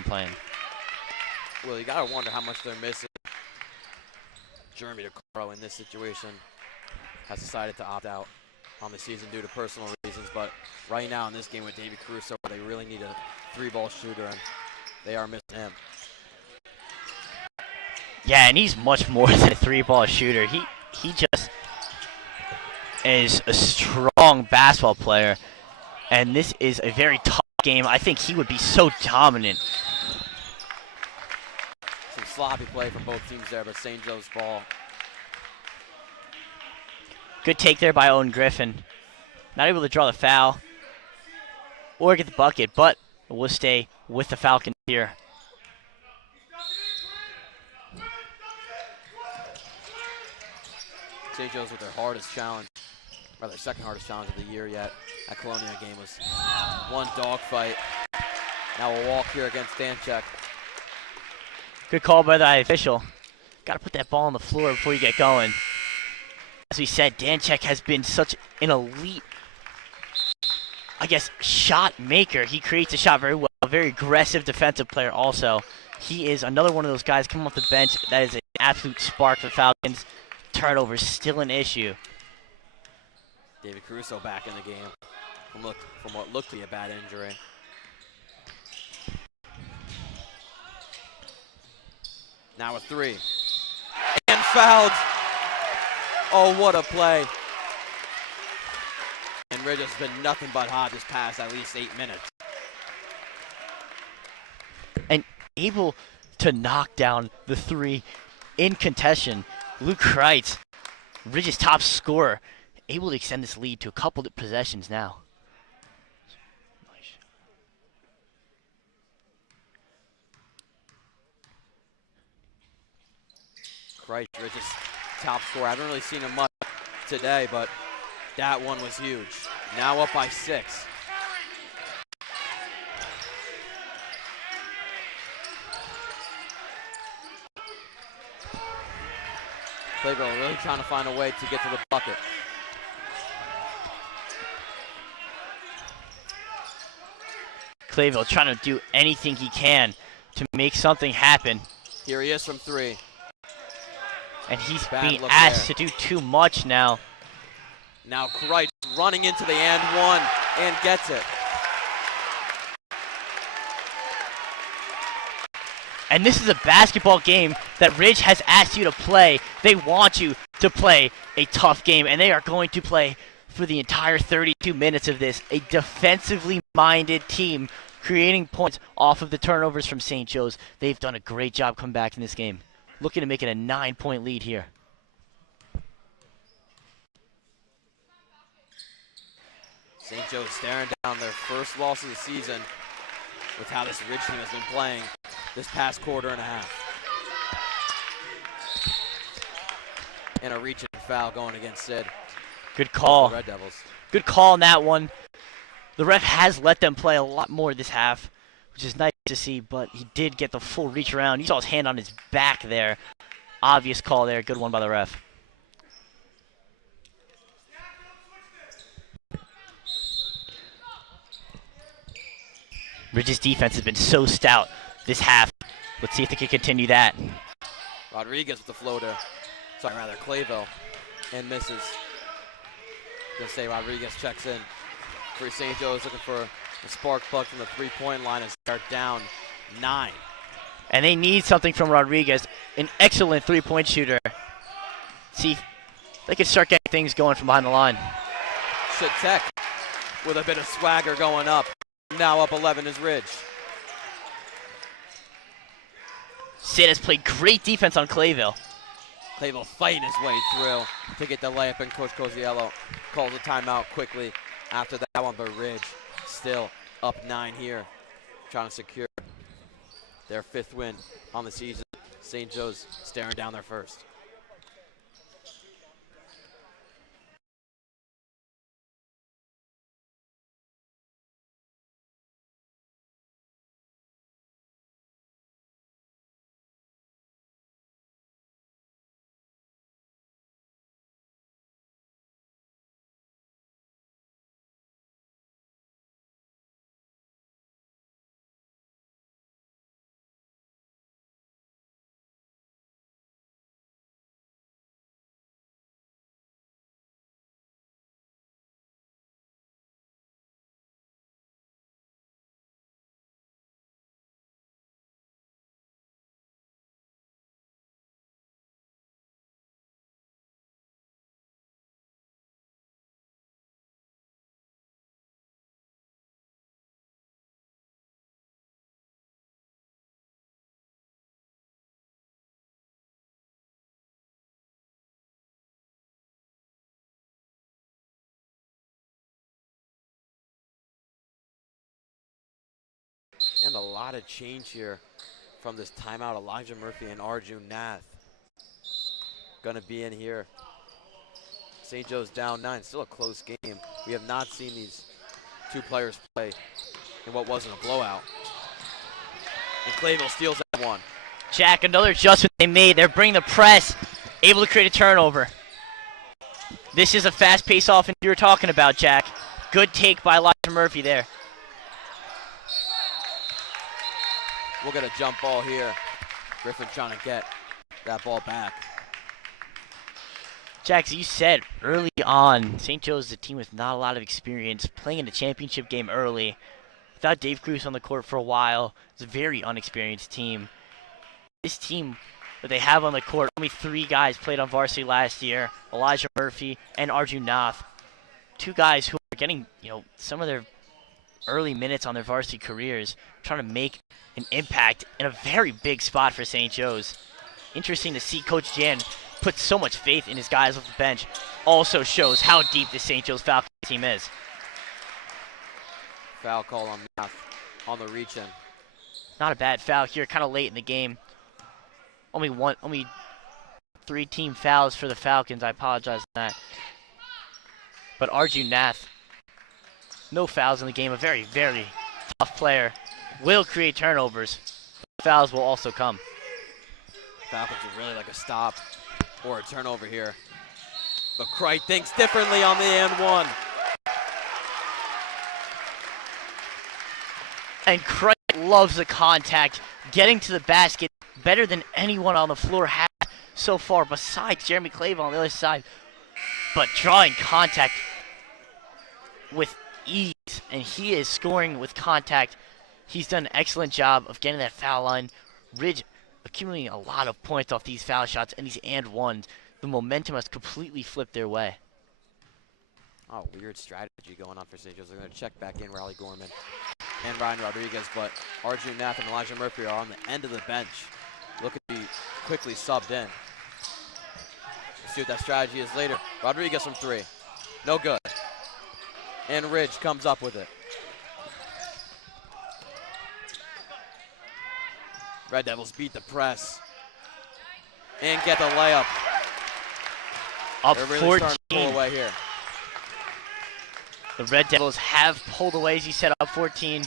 Playing. Well, you got to wonder how much they're missing. Jeremy DeCaro in this situation has decided to opt out on the season due to personal reasons, but right now in this game with David Caruso, they really need a 3-ball shooter, and they are missing him. Yeah, and he's much more than a 3-ball shooter. He just is a strong basketball player, and this is a very tough game. I think he would be so dominant. Some sloppy play from both teams there, but St. Joe's ball. Good take there by Owen Griffin. Not able to draw the foul or get the bucket, but we'll stay with the Falcons here. St. Joe's with their hardest challenge, or their second hardest challenge of the year yet. That Colonia game was one dogfight. Now we'll walk here against Stanchek. Good call by the official. Got to put that ball on the floor before you get going. As we said, Danchek has been such an elite, I guess, shot maker. He creates a shot very well. A very aggressive defensive player also. He is another one of those guys coming off the bench that is an absolute spark for the Falcons. Turnover still an issue. David Caruso back in the game from what looked to be a bad injury. Now a 3. And fouled. Oh, what a play. And Ridge has been nothing but hot this past at least 8 minutes. And able to knock down the 3 in contention. Luke Kreitz, Ridge's top scorer, able to extend this lead to a couple of possessions now. Kreitz, Ridge's top scorer. I haven't really seen him much today, but that one was huge. Now up by 6. Clayville really trying to find a way to get to the bucket. Clayville trying to do anything he can to make something happen. Here he is from 3. And he's Bad being look asked there. to do too much now. Now Kreitz running into the and one and gets it. And this is a basketball game that Ridge has asked you to play. They want you to play a tough game, and they are going to play for the entire 32 minutes of this. A defensively minded team creating points off of the turnovers from St. Joe's. They've done a great job coming back in this game. Looking to make it a 9-point lead here. St. Joe's staring down their first loss of the season with how this Ridge team has been playing this past quarter and a half. And a reaching foul going against Sid. Good call. Red Devils. Good call on that one. The ref has let them play a lot more this half, which is nice to see, but he did get the full reach around. You saw his hand on his back there. Obvious call there. Good one by the ref. Ridge's defense has been so stout this half. Let's see if they can continue that. Rodriguez with the floater. Sorry, rather Clayville. And misses. Gonna say Rodriguez checks in for St. Joe's, looking for a spark plug from the three-point line as they're down 9. And they need something from Rodriguez. An excellent three-point shooter. See if they can start getting things going from behind the line. Shatek with a bit of swagger going up. Now up 11 is Ridge. Sid has played great defense on Clayville. Clayville fighting his way through to get the layup, and Coach Coziello calls a timeout quickly after that one, but Ridge still up 9 here, trying to secure their 5th win on the season. St. Joe's staring down their first. And a lot of change here from this timeout. Elijah Murphy and Arjun Nath gonna be in here. St. Joe's down 9, still a close game. We have not seen these two players play in what wasn't a blowout. And Clayville steals that one. Jack, another adjustment they made. They're bringing the press, able to create a turnover. This is a fast-paced offense you were talking about, Jack. Good take by Elijah Murphy there. We'll get a jump ball here. Griffin trying to get that ball back. Jack, as you said early on, St. Joe's is a team with not a lot of experience playing in the championship game early. Without Dave Cruz on the court for a while, it's a very unexperienced team. This team that they have on the court, only 3 guys played on varsity last year, Elijah Murphy and Arjun Nath. 2 guys who are getting, some of their early minutes on their varsity careers, trying to make an impact in a very big spot for St. Joe's. Interesting to see Coach Jan put so much faith in his guys off the bench. Also shows how deep the St. Joe's Falcons team is. Foul call on Nath on the reach in. Not a bad foul here, kind of late in the game. Only 3 team fouls for the Falcons. I apologize for that. But Arjun Nath, no fouls in the game. A very, very tough player. Will create turnovers. Fouls will also come. Falcons would really like a stop or a turnover here. But Cricht thinks differently on the and one. And Cricht loves the contact, getting to the basket better than anyone on the floor has so far, besides Jeremy Clayville on the other side. But drawing contact with ease, and he is scoring with contact. He's done an excellent job of getting that foul line, Ridge accumulating a lot of points off these foul shots and these and ones. The momentum has completely flipped their way. Oh, weird strategy going on for St. Joe's. They're going to check back in Riley Gorman and Ryan Rodriguez, but Arjun Nath and Elijah Murphy are on the end of the bench. Looking to be quickly subbed in. Let's see what that strategy is later. Rodriguez from 3. No good. And Ridge comes up with it. Red Devils beat the press and get the layup. Up They're really 14. starting to pull away here. The Red Devils have pulled away, as you said, up 14.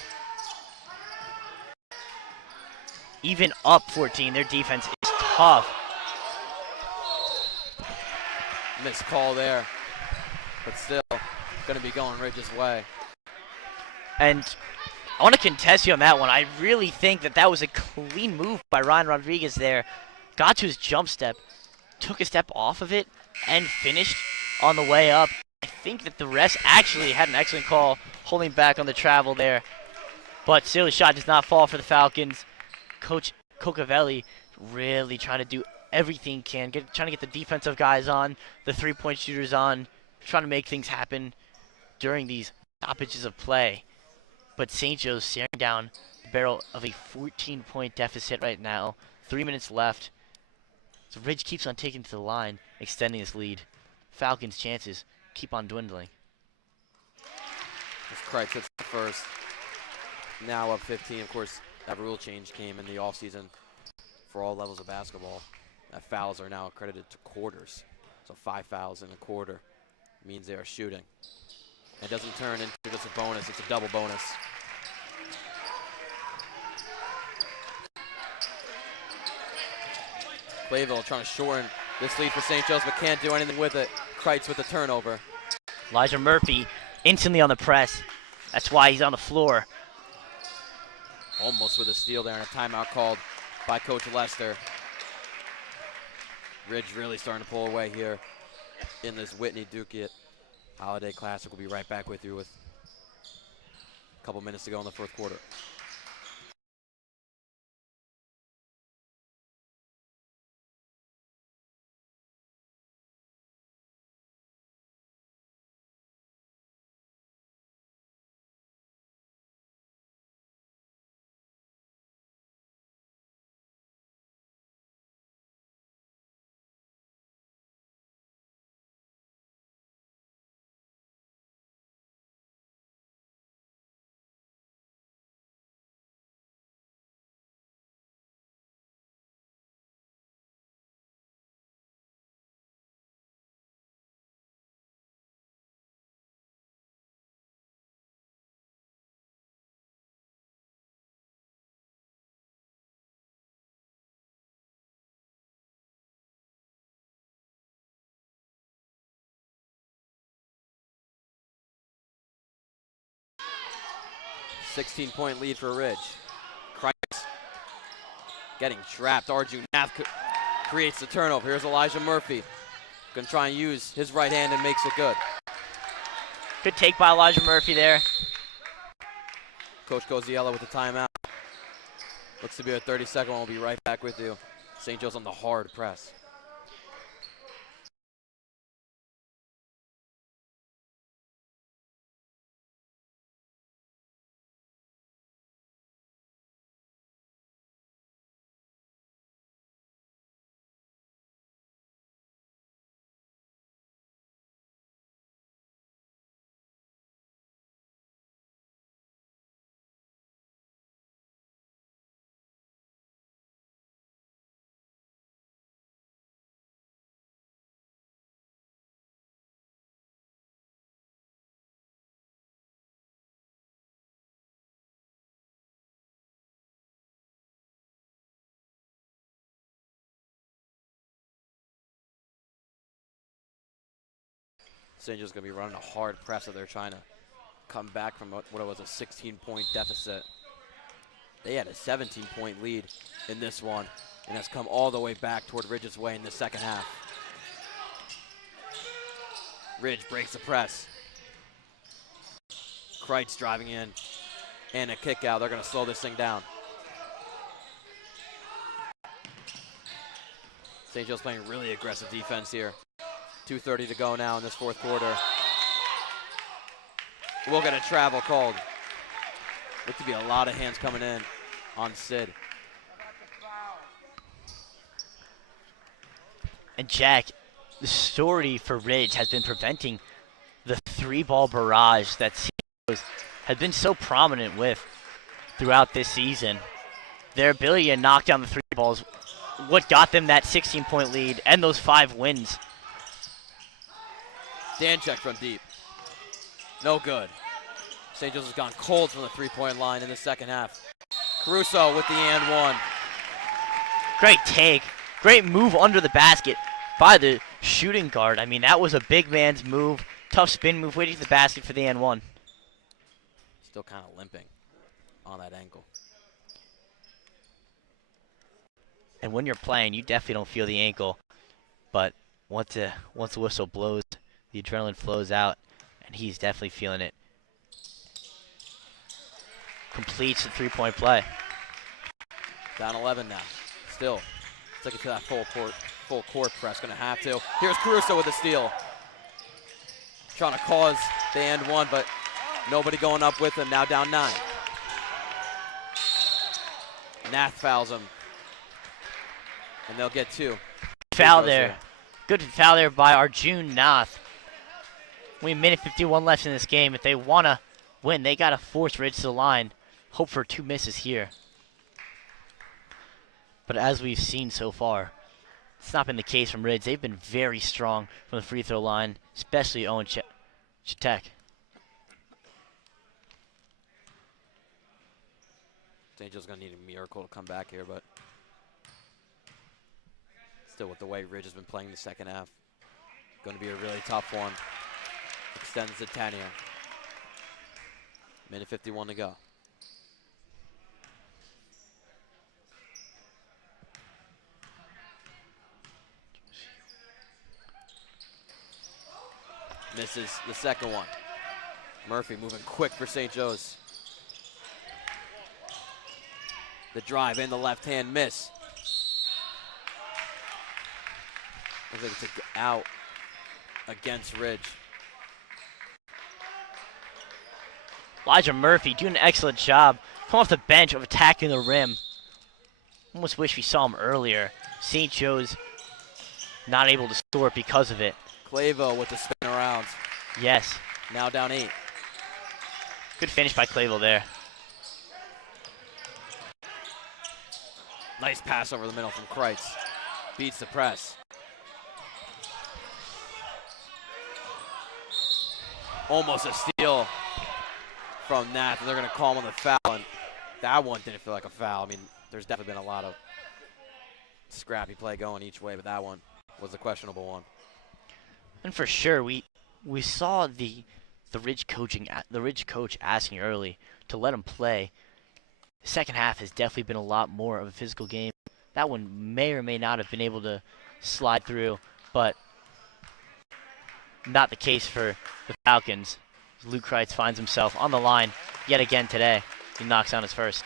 Even up 14, their defense is tough. Missed call there, but still going to be going Ridge's way. And I want to contest you on that one. I really think that was a clean move by Ryan Rodriguez there. Got to his jump step, took a step off of it, and finished on the way up. I think that the refs actually had an excellent call, holding back on the travel there. But still, the shot does not fall for the Falcons. Coach Cocavelli really trying to do everything he can, trying to get the defensive guys on, the three-point shooters on, trying to make things happen during these stoppages of play. But St. Joe's staring down the barrel of a 14-point deficit right now. 3 minutes left. So Ridge keeps on taking to the line, extending his lead. Falcons' chances keep on dwindling. As Kreitz hits the first. Now up 15. Of course, that rule change came in the offseason for all levels of basketball. That fouls are now accredited to quarters. So 5 fouls in a quarter means they are shooting. It doesn't turn into just a bonus, it's a double bonus. Clayville trying to shorten this lead for St. Joe's, but can't do anything with it. Kreitz with the turnover. Elijah Murphy instantly on the press. That's why he's on the floor. Almost with a steal there and a timeout called by Coach Lester. Ridge really starting to pull away here in this Whitney Dukiet Holiday Classic. We'll be right back with you with a couple minutes to go in the fourth quarter. .16 lead for Ridge. Kreitz getting trapped. Arjun Nath creates the turnover. Here's Elijah Murphy. Gonna try and use his right hand and makes it good. Good take by Elijah Murphy there. Coach Coziella with the timeout. Looks to be a 30-second one. We'll be right back with you. St. Joe's on the hard press. St. Joe's going to be running a hard press so they're trying to come back from what it was a 16-point deficit. They had a 17-point lead in this one and has come all the way back toward Ridge's way in the second half. Ridge breaks the press. Kreitz driving in and a kick out. They're going to slow this thing down. St. Joe's playing really aggressive defense here. 2:30 to go now in this fourth quarter. We'll get a travel called. Look to be a lot of hands coming in on Sid. And Jack, the story for Ridge has been preventing the three-ball barrage that St. Joe's has been so prominent with throughout this season. Their ability to knock down the three balls, what got them that 16-point lead and those 5 wins. Danczyk from deep. No good. St. Joe's has gone cold from the three-point line in the second half. Caruso with the and one. Great take. Great move under the basket by the shooting guard. I mean, that was a big man's move. Tough spin move, waiting to the basket for the and one. Still kind of limping on that ankle. And when you're playing, you definitely don't feel the ankle. But once the whistle blows, the adrenaline flows out, and he's definitely feeling it. Completes the three-point play. Down 11 now. Still, take it to that full court press. Gonna have to. Here's Caruso with the steal. Trying to cause the and one, but nobody going up with him. Now down 9. Nath fouls him. And they'll get 2. Foul there. Good foul there by Arjun Nath. Only a minute 51 left in this game. If they want to win, they got to force Ridge to the line. Hope for 2 misses here. But as we've seen so far, it's not been the case from Ridge. They've been very strong from the free throw line, especially Owen Chetek. St. Joe's going to need a miracle to come back here, but still with the way Ridge has been playing the second half, going to be a really tough one. Extends to 10 here. Minute 51 to go. Misses the second one. Murphy moving quick for St. Joe's. The drive in the left hand miss. Looks like it's out against Ridge. Elijah Murphy doing an excellent job. Come off the bench of attacking the rim. Almost wish we saw him earlier. St. Joe's not able to score because of it. Clavo with the spin around. Yes. Now down 8. Good finish by Clavel there. Nice pass over the middle from Kreitz. Beats the press. Almost a steal from Nath. They're going to call him on the foul. And that one didn't feel like a foul. I mean, there's definitely been a lot of scrappy play going each way, but that one was the questionable one. And for sure, we saw the Ridge coach asking early to let him play. The second half has definitely been a lot more of a physical game. That one may or may not have been able to slide through, but not the case for the Falcons. Luke Kreitz finds himself on the line yet again today. He knocks down his first.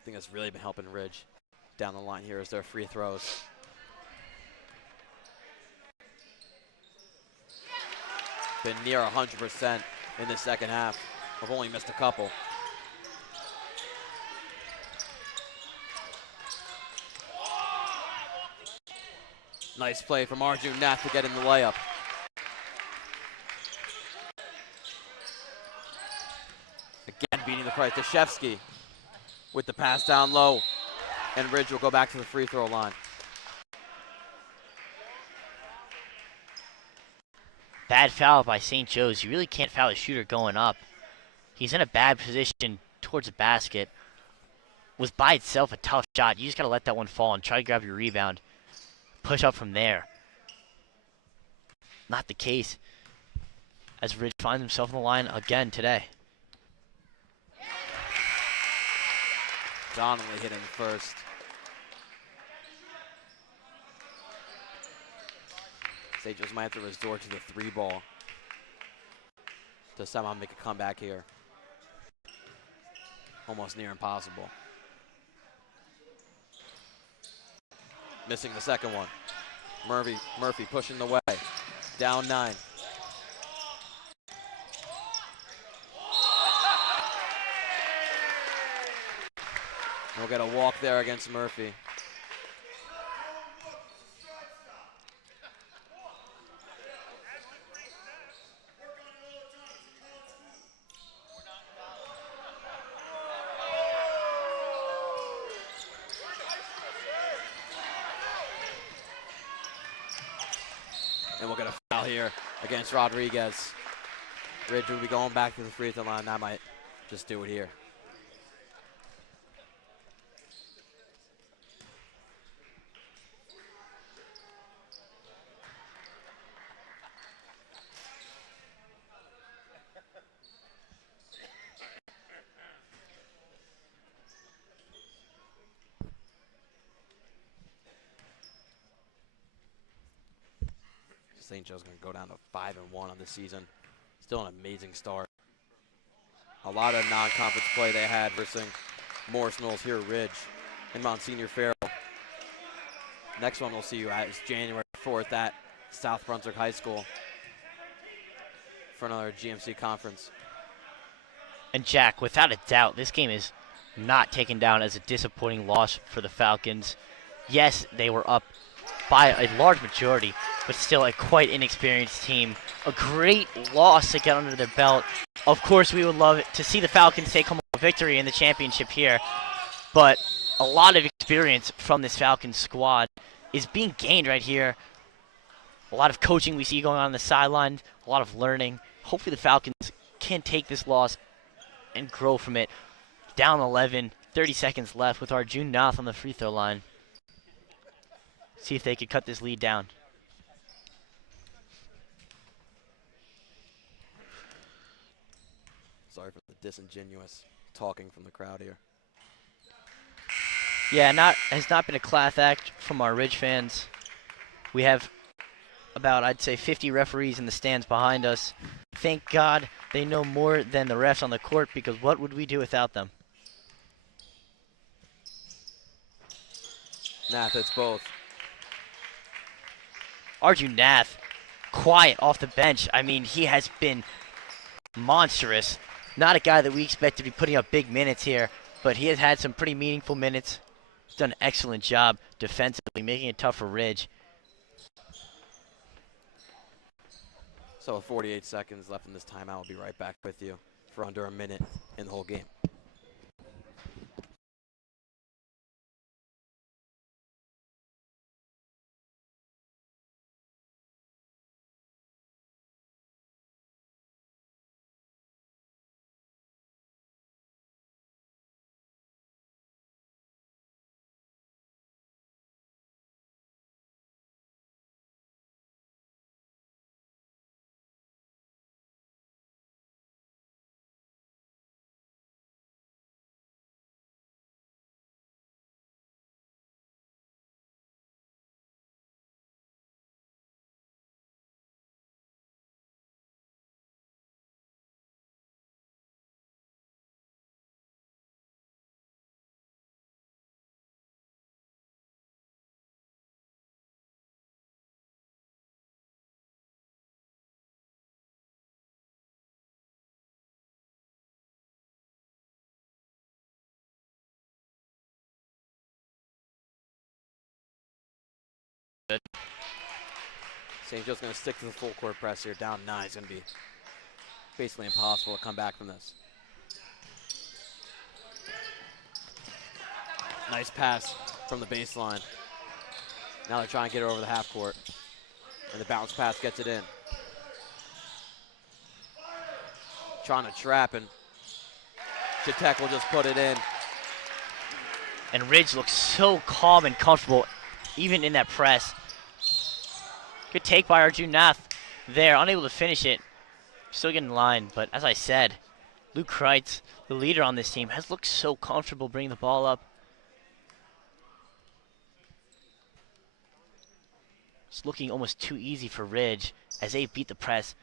I think that's really been helping Ridge down the line here as their free throws. Been near 100% in the second half. I've only missed a couple. Nice play from Arjun Nath to get in the layup. Again beating the price. Deshevsky with the pass down low. And Ridge will go back to the free throw line. Bad foul by St. Joe's. You really can't foul a shooter going up. He's in a bad position towards the basket. Was by itself a tough shot. You just got to let that one fall and try to grab your rebound. Push up from there. Not the case as Ridge finds himself on the line again today. Donnelly hitting first. St. Joe's might have to resort to the 3-ball to somehow make a comeback here. almost near impossible. Missing the second one. Murphy pushing the way. Down 9. We'll get a walk there against Murphy. And we'll get a foul here against Rodriguez. Ridge will be going back to the free throw line. That might just do it here. St. Joe's going to go down to 5-1 on this season. Still an amazing start. A lot of non-conference play they had versus Morris Knowles here at Ridge and Monsignor Farrell. Next one we'll see you at is January 4th at South Brunswick High School for another GMC conference. And Jack, without a doubt, this game is not taken down as a disappointing loss for the Falcons. Yes, they were up by a large majority, but still a quite inexperienced team. A great loss to get under their belt. Of course, we would love to see the Falcons take home a victory in the championship here, but a lot of experience from this Falcons squad is being gained right here. A lot of coaching we see going on the sideline, a lot of learning. Hopefully the Falcons can take this loss and grow from it. Down 11, 30 seconds left with Arjun Nath on the free throw line. See if they could cut this lead down. Sorry for the disingenuous talking from the crowd here. Yeah, has not been a class act from our Ridge fans. We have about, I'd say, 50 referees in the stands behind us. Thank God they know more than the refs on the court, because what would we do without them? Nath hits both. Arjun Nath, quiet off the bench. I mean, he has been monstrous. Not a guy that we expect to be putting up big minutes here, but he has had some pretty meaningful minutes. He's done an excellent job defensively, making it tough for Ridge. So with 48 seconds left in this timeout, I'll be right back with you for under a minute in the whole game. St. Joe's going to stick to the full court press here. Down 9 is going to be basically impossible to come back from this. Nice pass from the baseline. Now they're trying to get it over the half court. And the bounce pass gets it in. Trying to trap, and Chatek will just put it in. And Ridge looks so calm and comfortable, even in that press. Good take by Arjun Nath there, unable to finish it. Still getting in line, but as I said, Luke Kreitz, the leader on this team, has looked so comfortable bringing the ball up. It's looking almost too easy for Ridge as they beat the press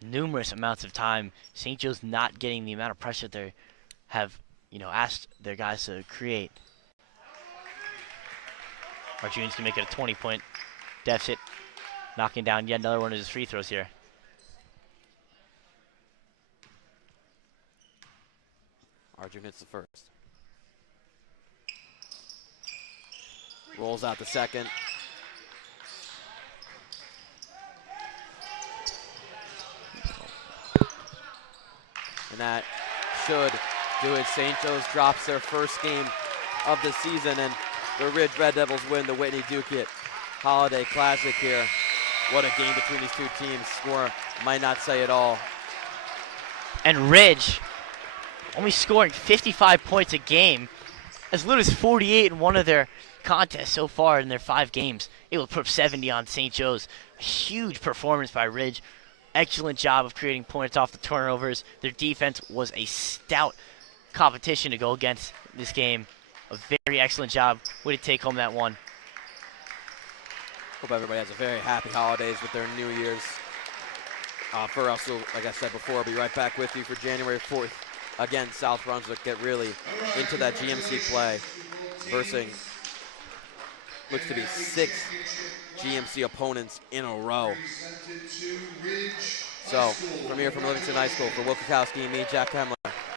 numerous amounts of time. St. Joe's not getting the amount of pressure they have asked their guys to create. Arjun's can make it a 20-point deficit, knocking down yet another one of his free throws here. Arjun hits the first. Rolls out the second. And that should do it. St. Joe's drops their first game of the season, and the Ridge Red Devils win the Whitney Dukiet Holiday Classic here. What a game between these two teams. Score might not say it all. And Ridge only scoring 55 points a game, as little as 48 in one of their contests so far in their 5 games. Able to put up 70 on St. Joe's. A huge performance by Ridge. Excellent job of creating points off the turnovers. Their defense was a stout competition to go against this game. A very excellent job. Way to take home that one. Hope everybody has a very happy holidays with their New Year's. For us, like I said before, I'll be right back with you for January 4th. Again, South Brunswick get really into that GMC play versus looks to be 6 GMC opponents in a row. So, from here from Livingston High School, for Will Kukowski and me, Jack Hemler,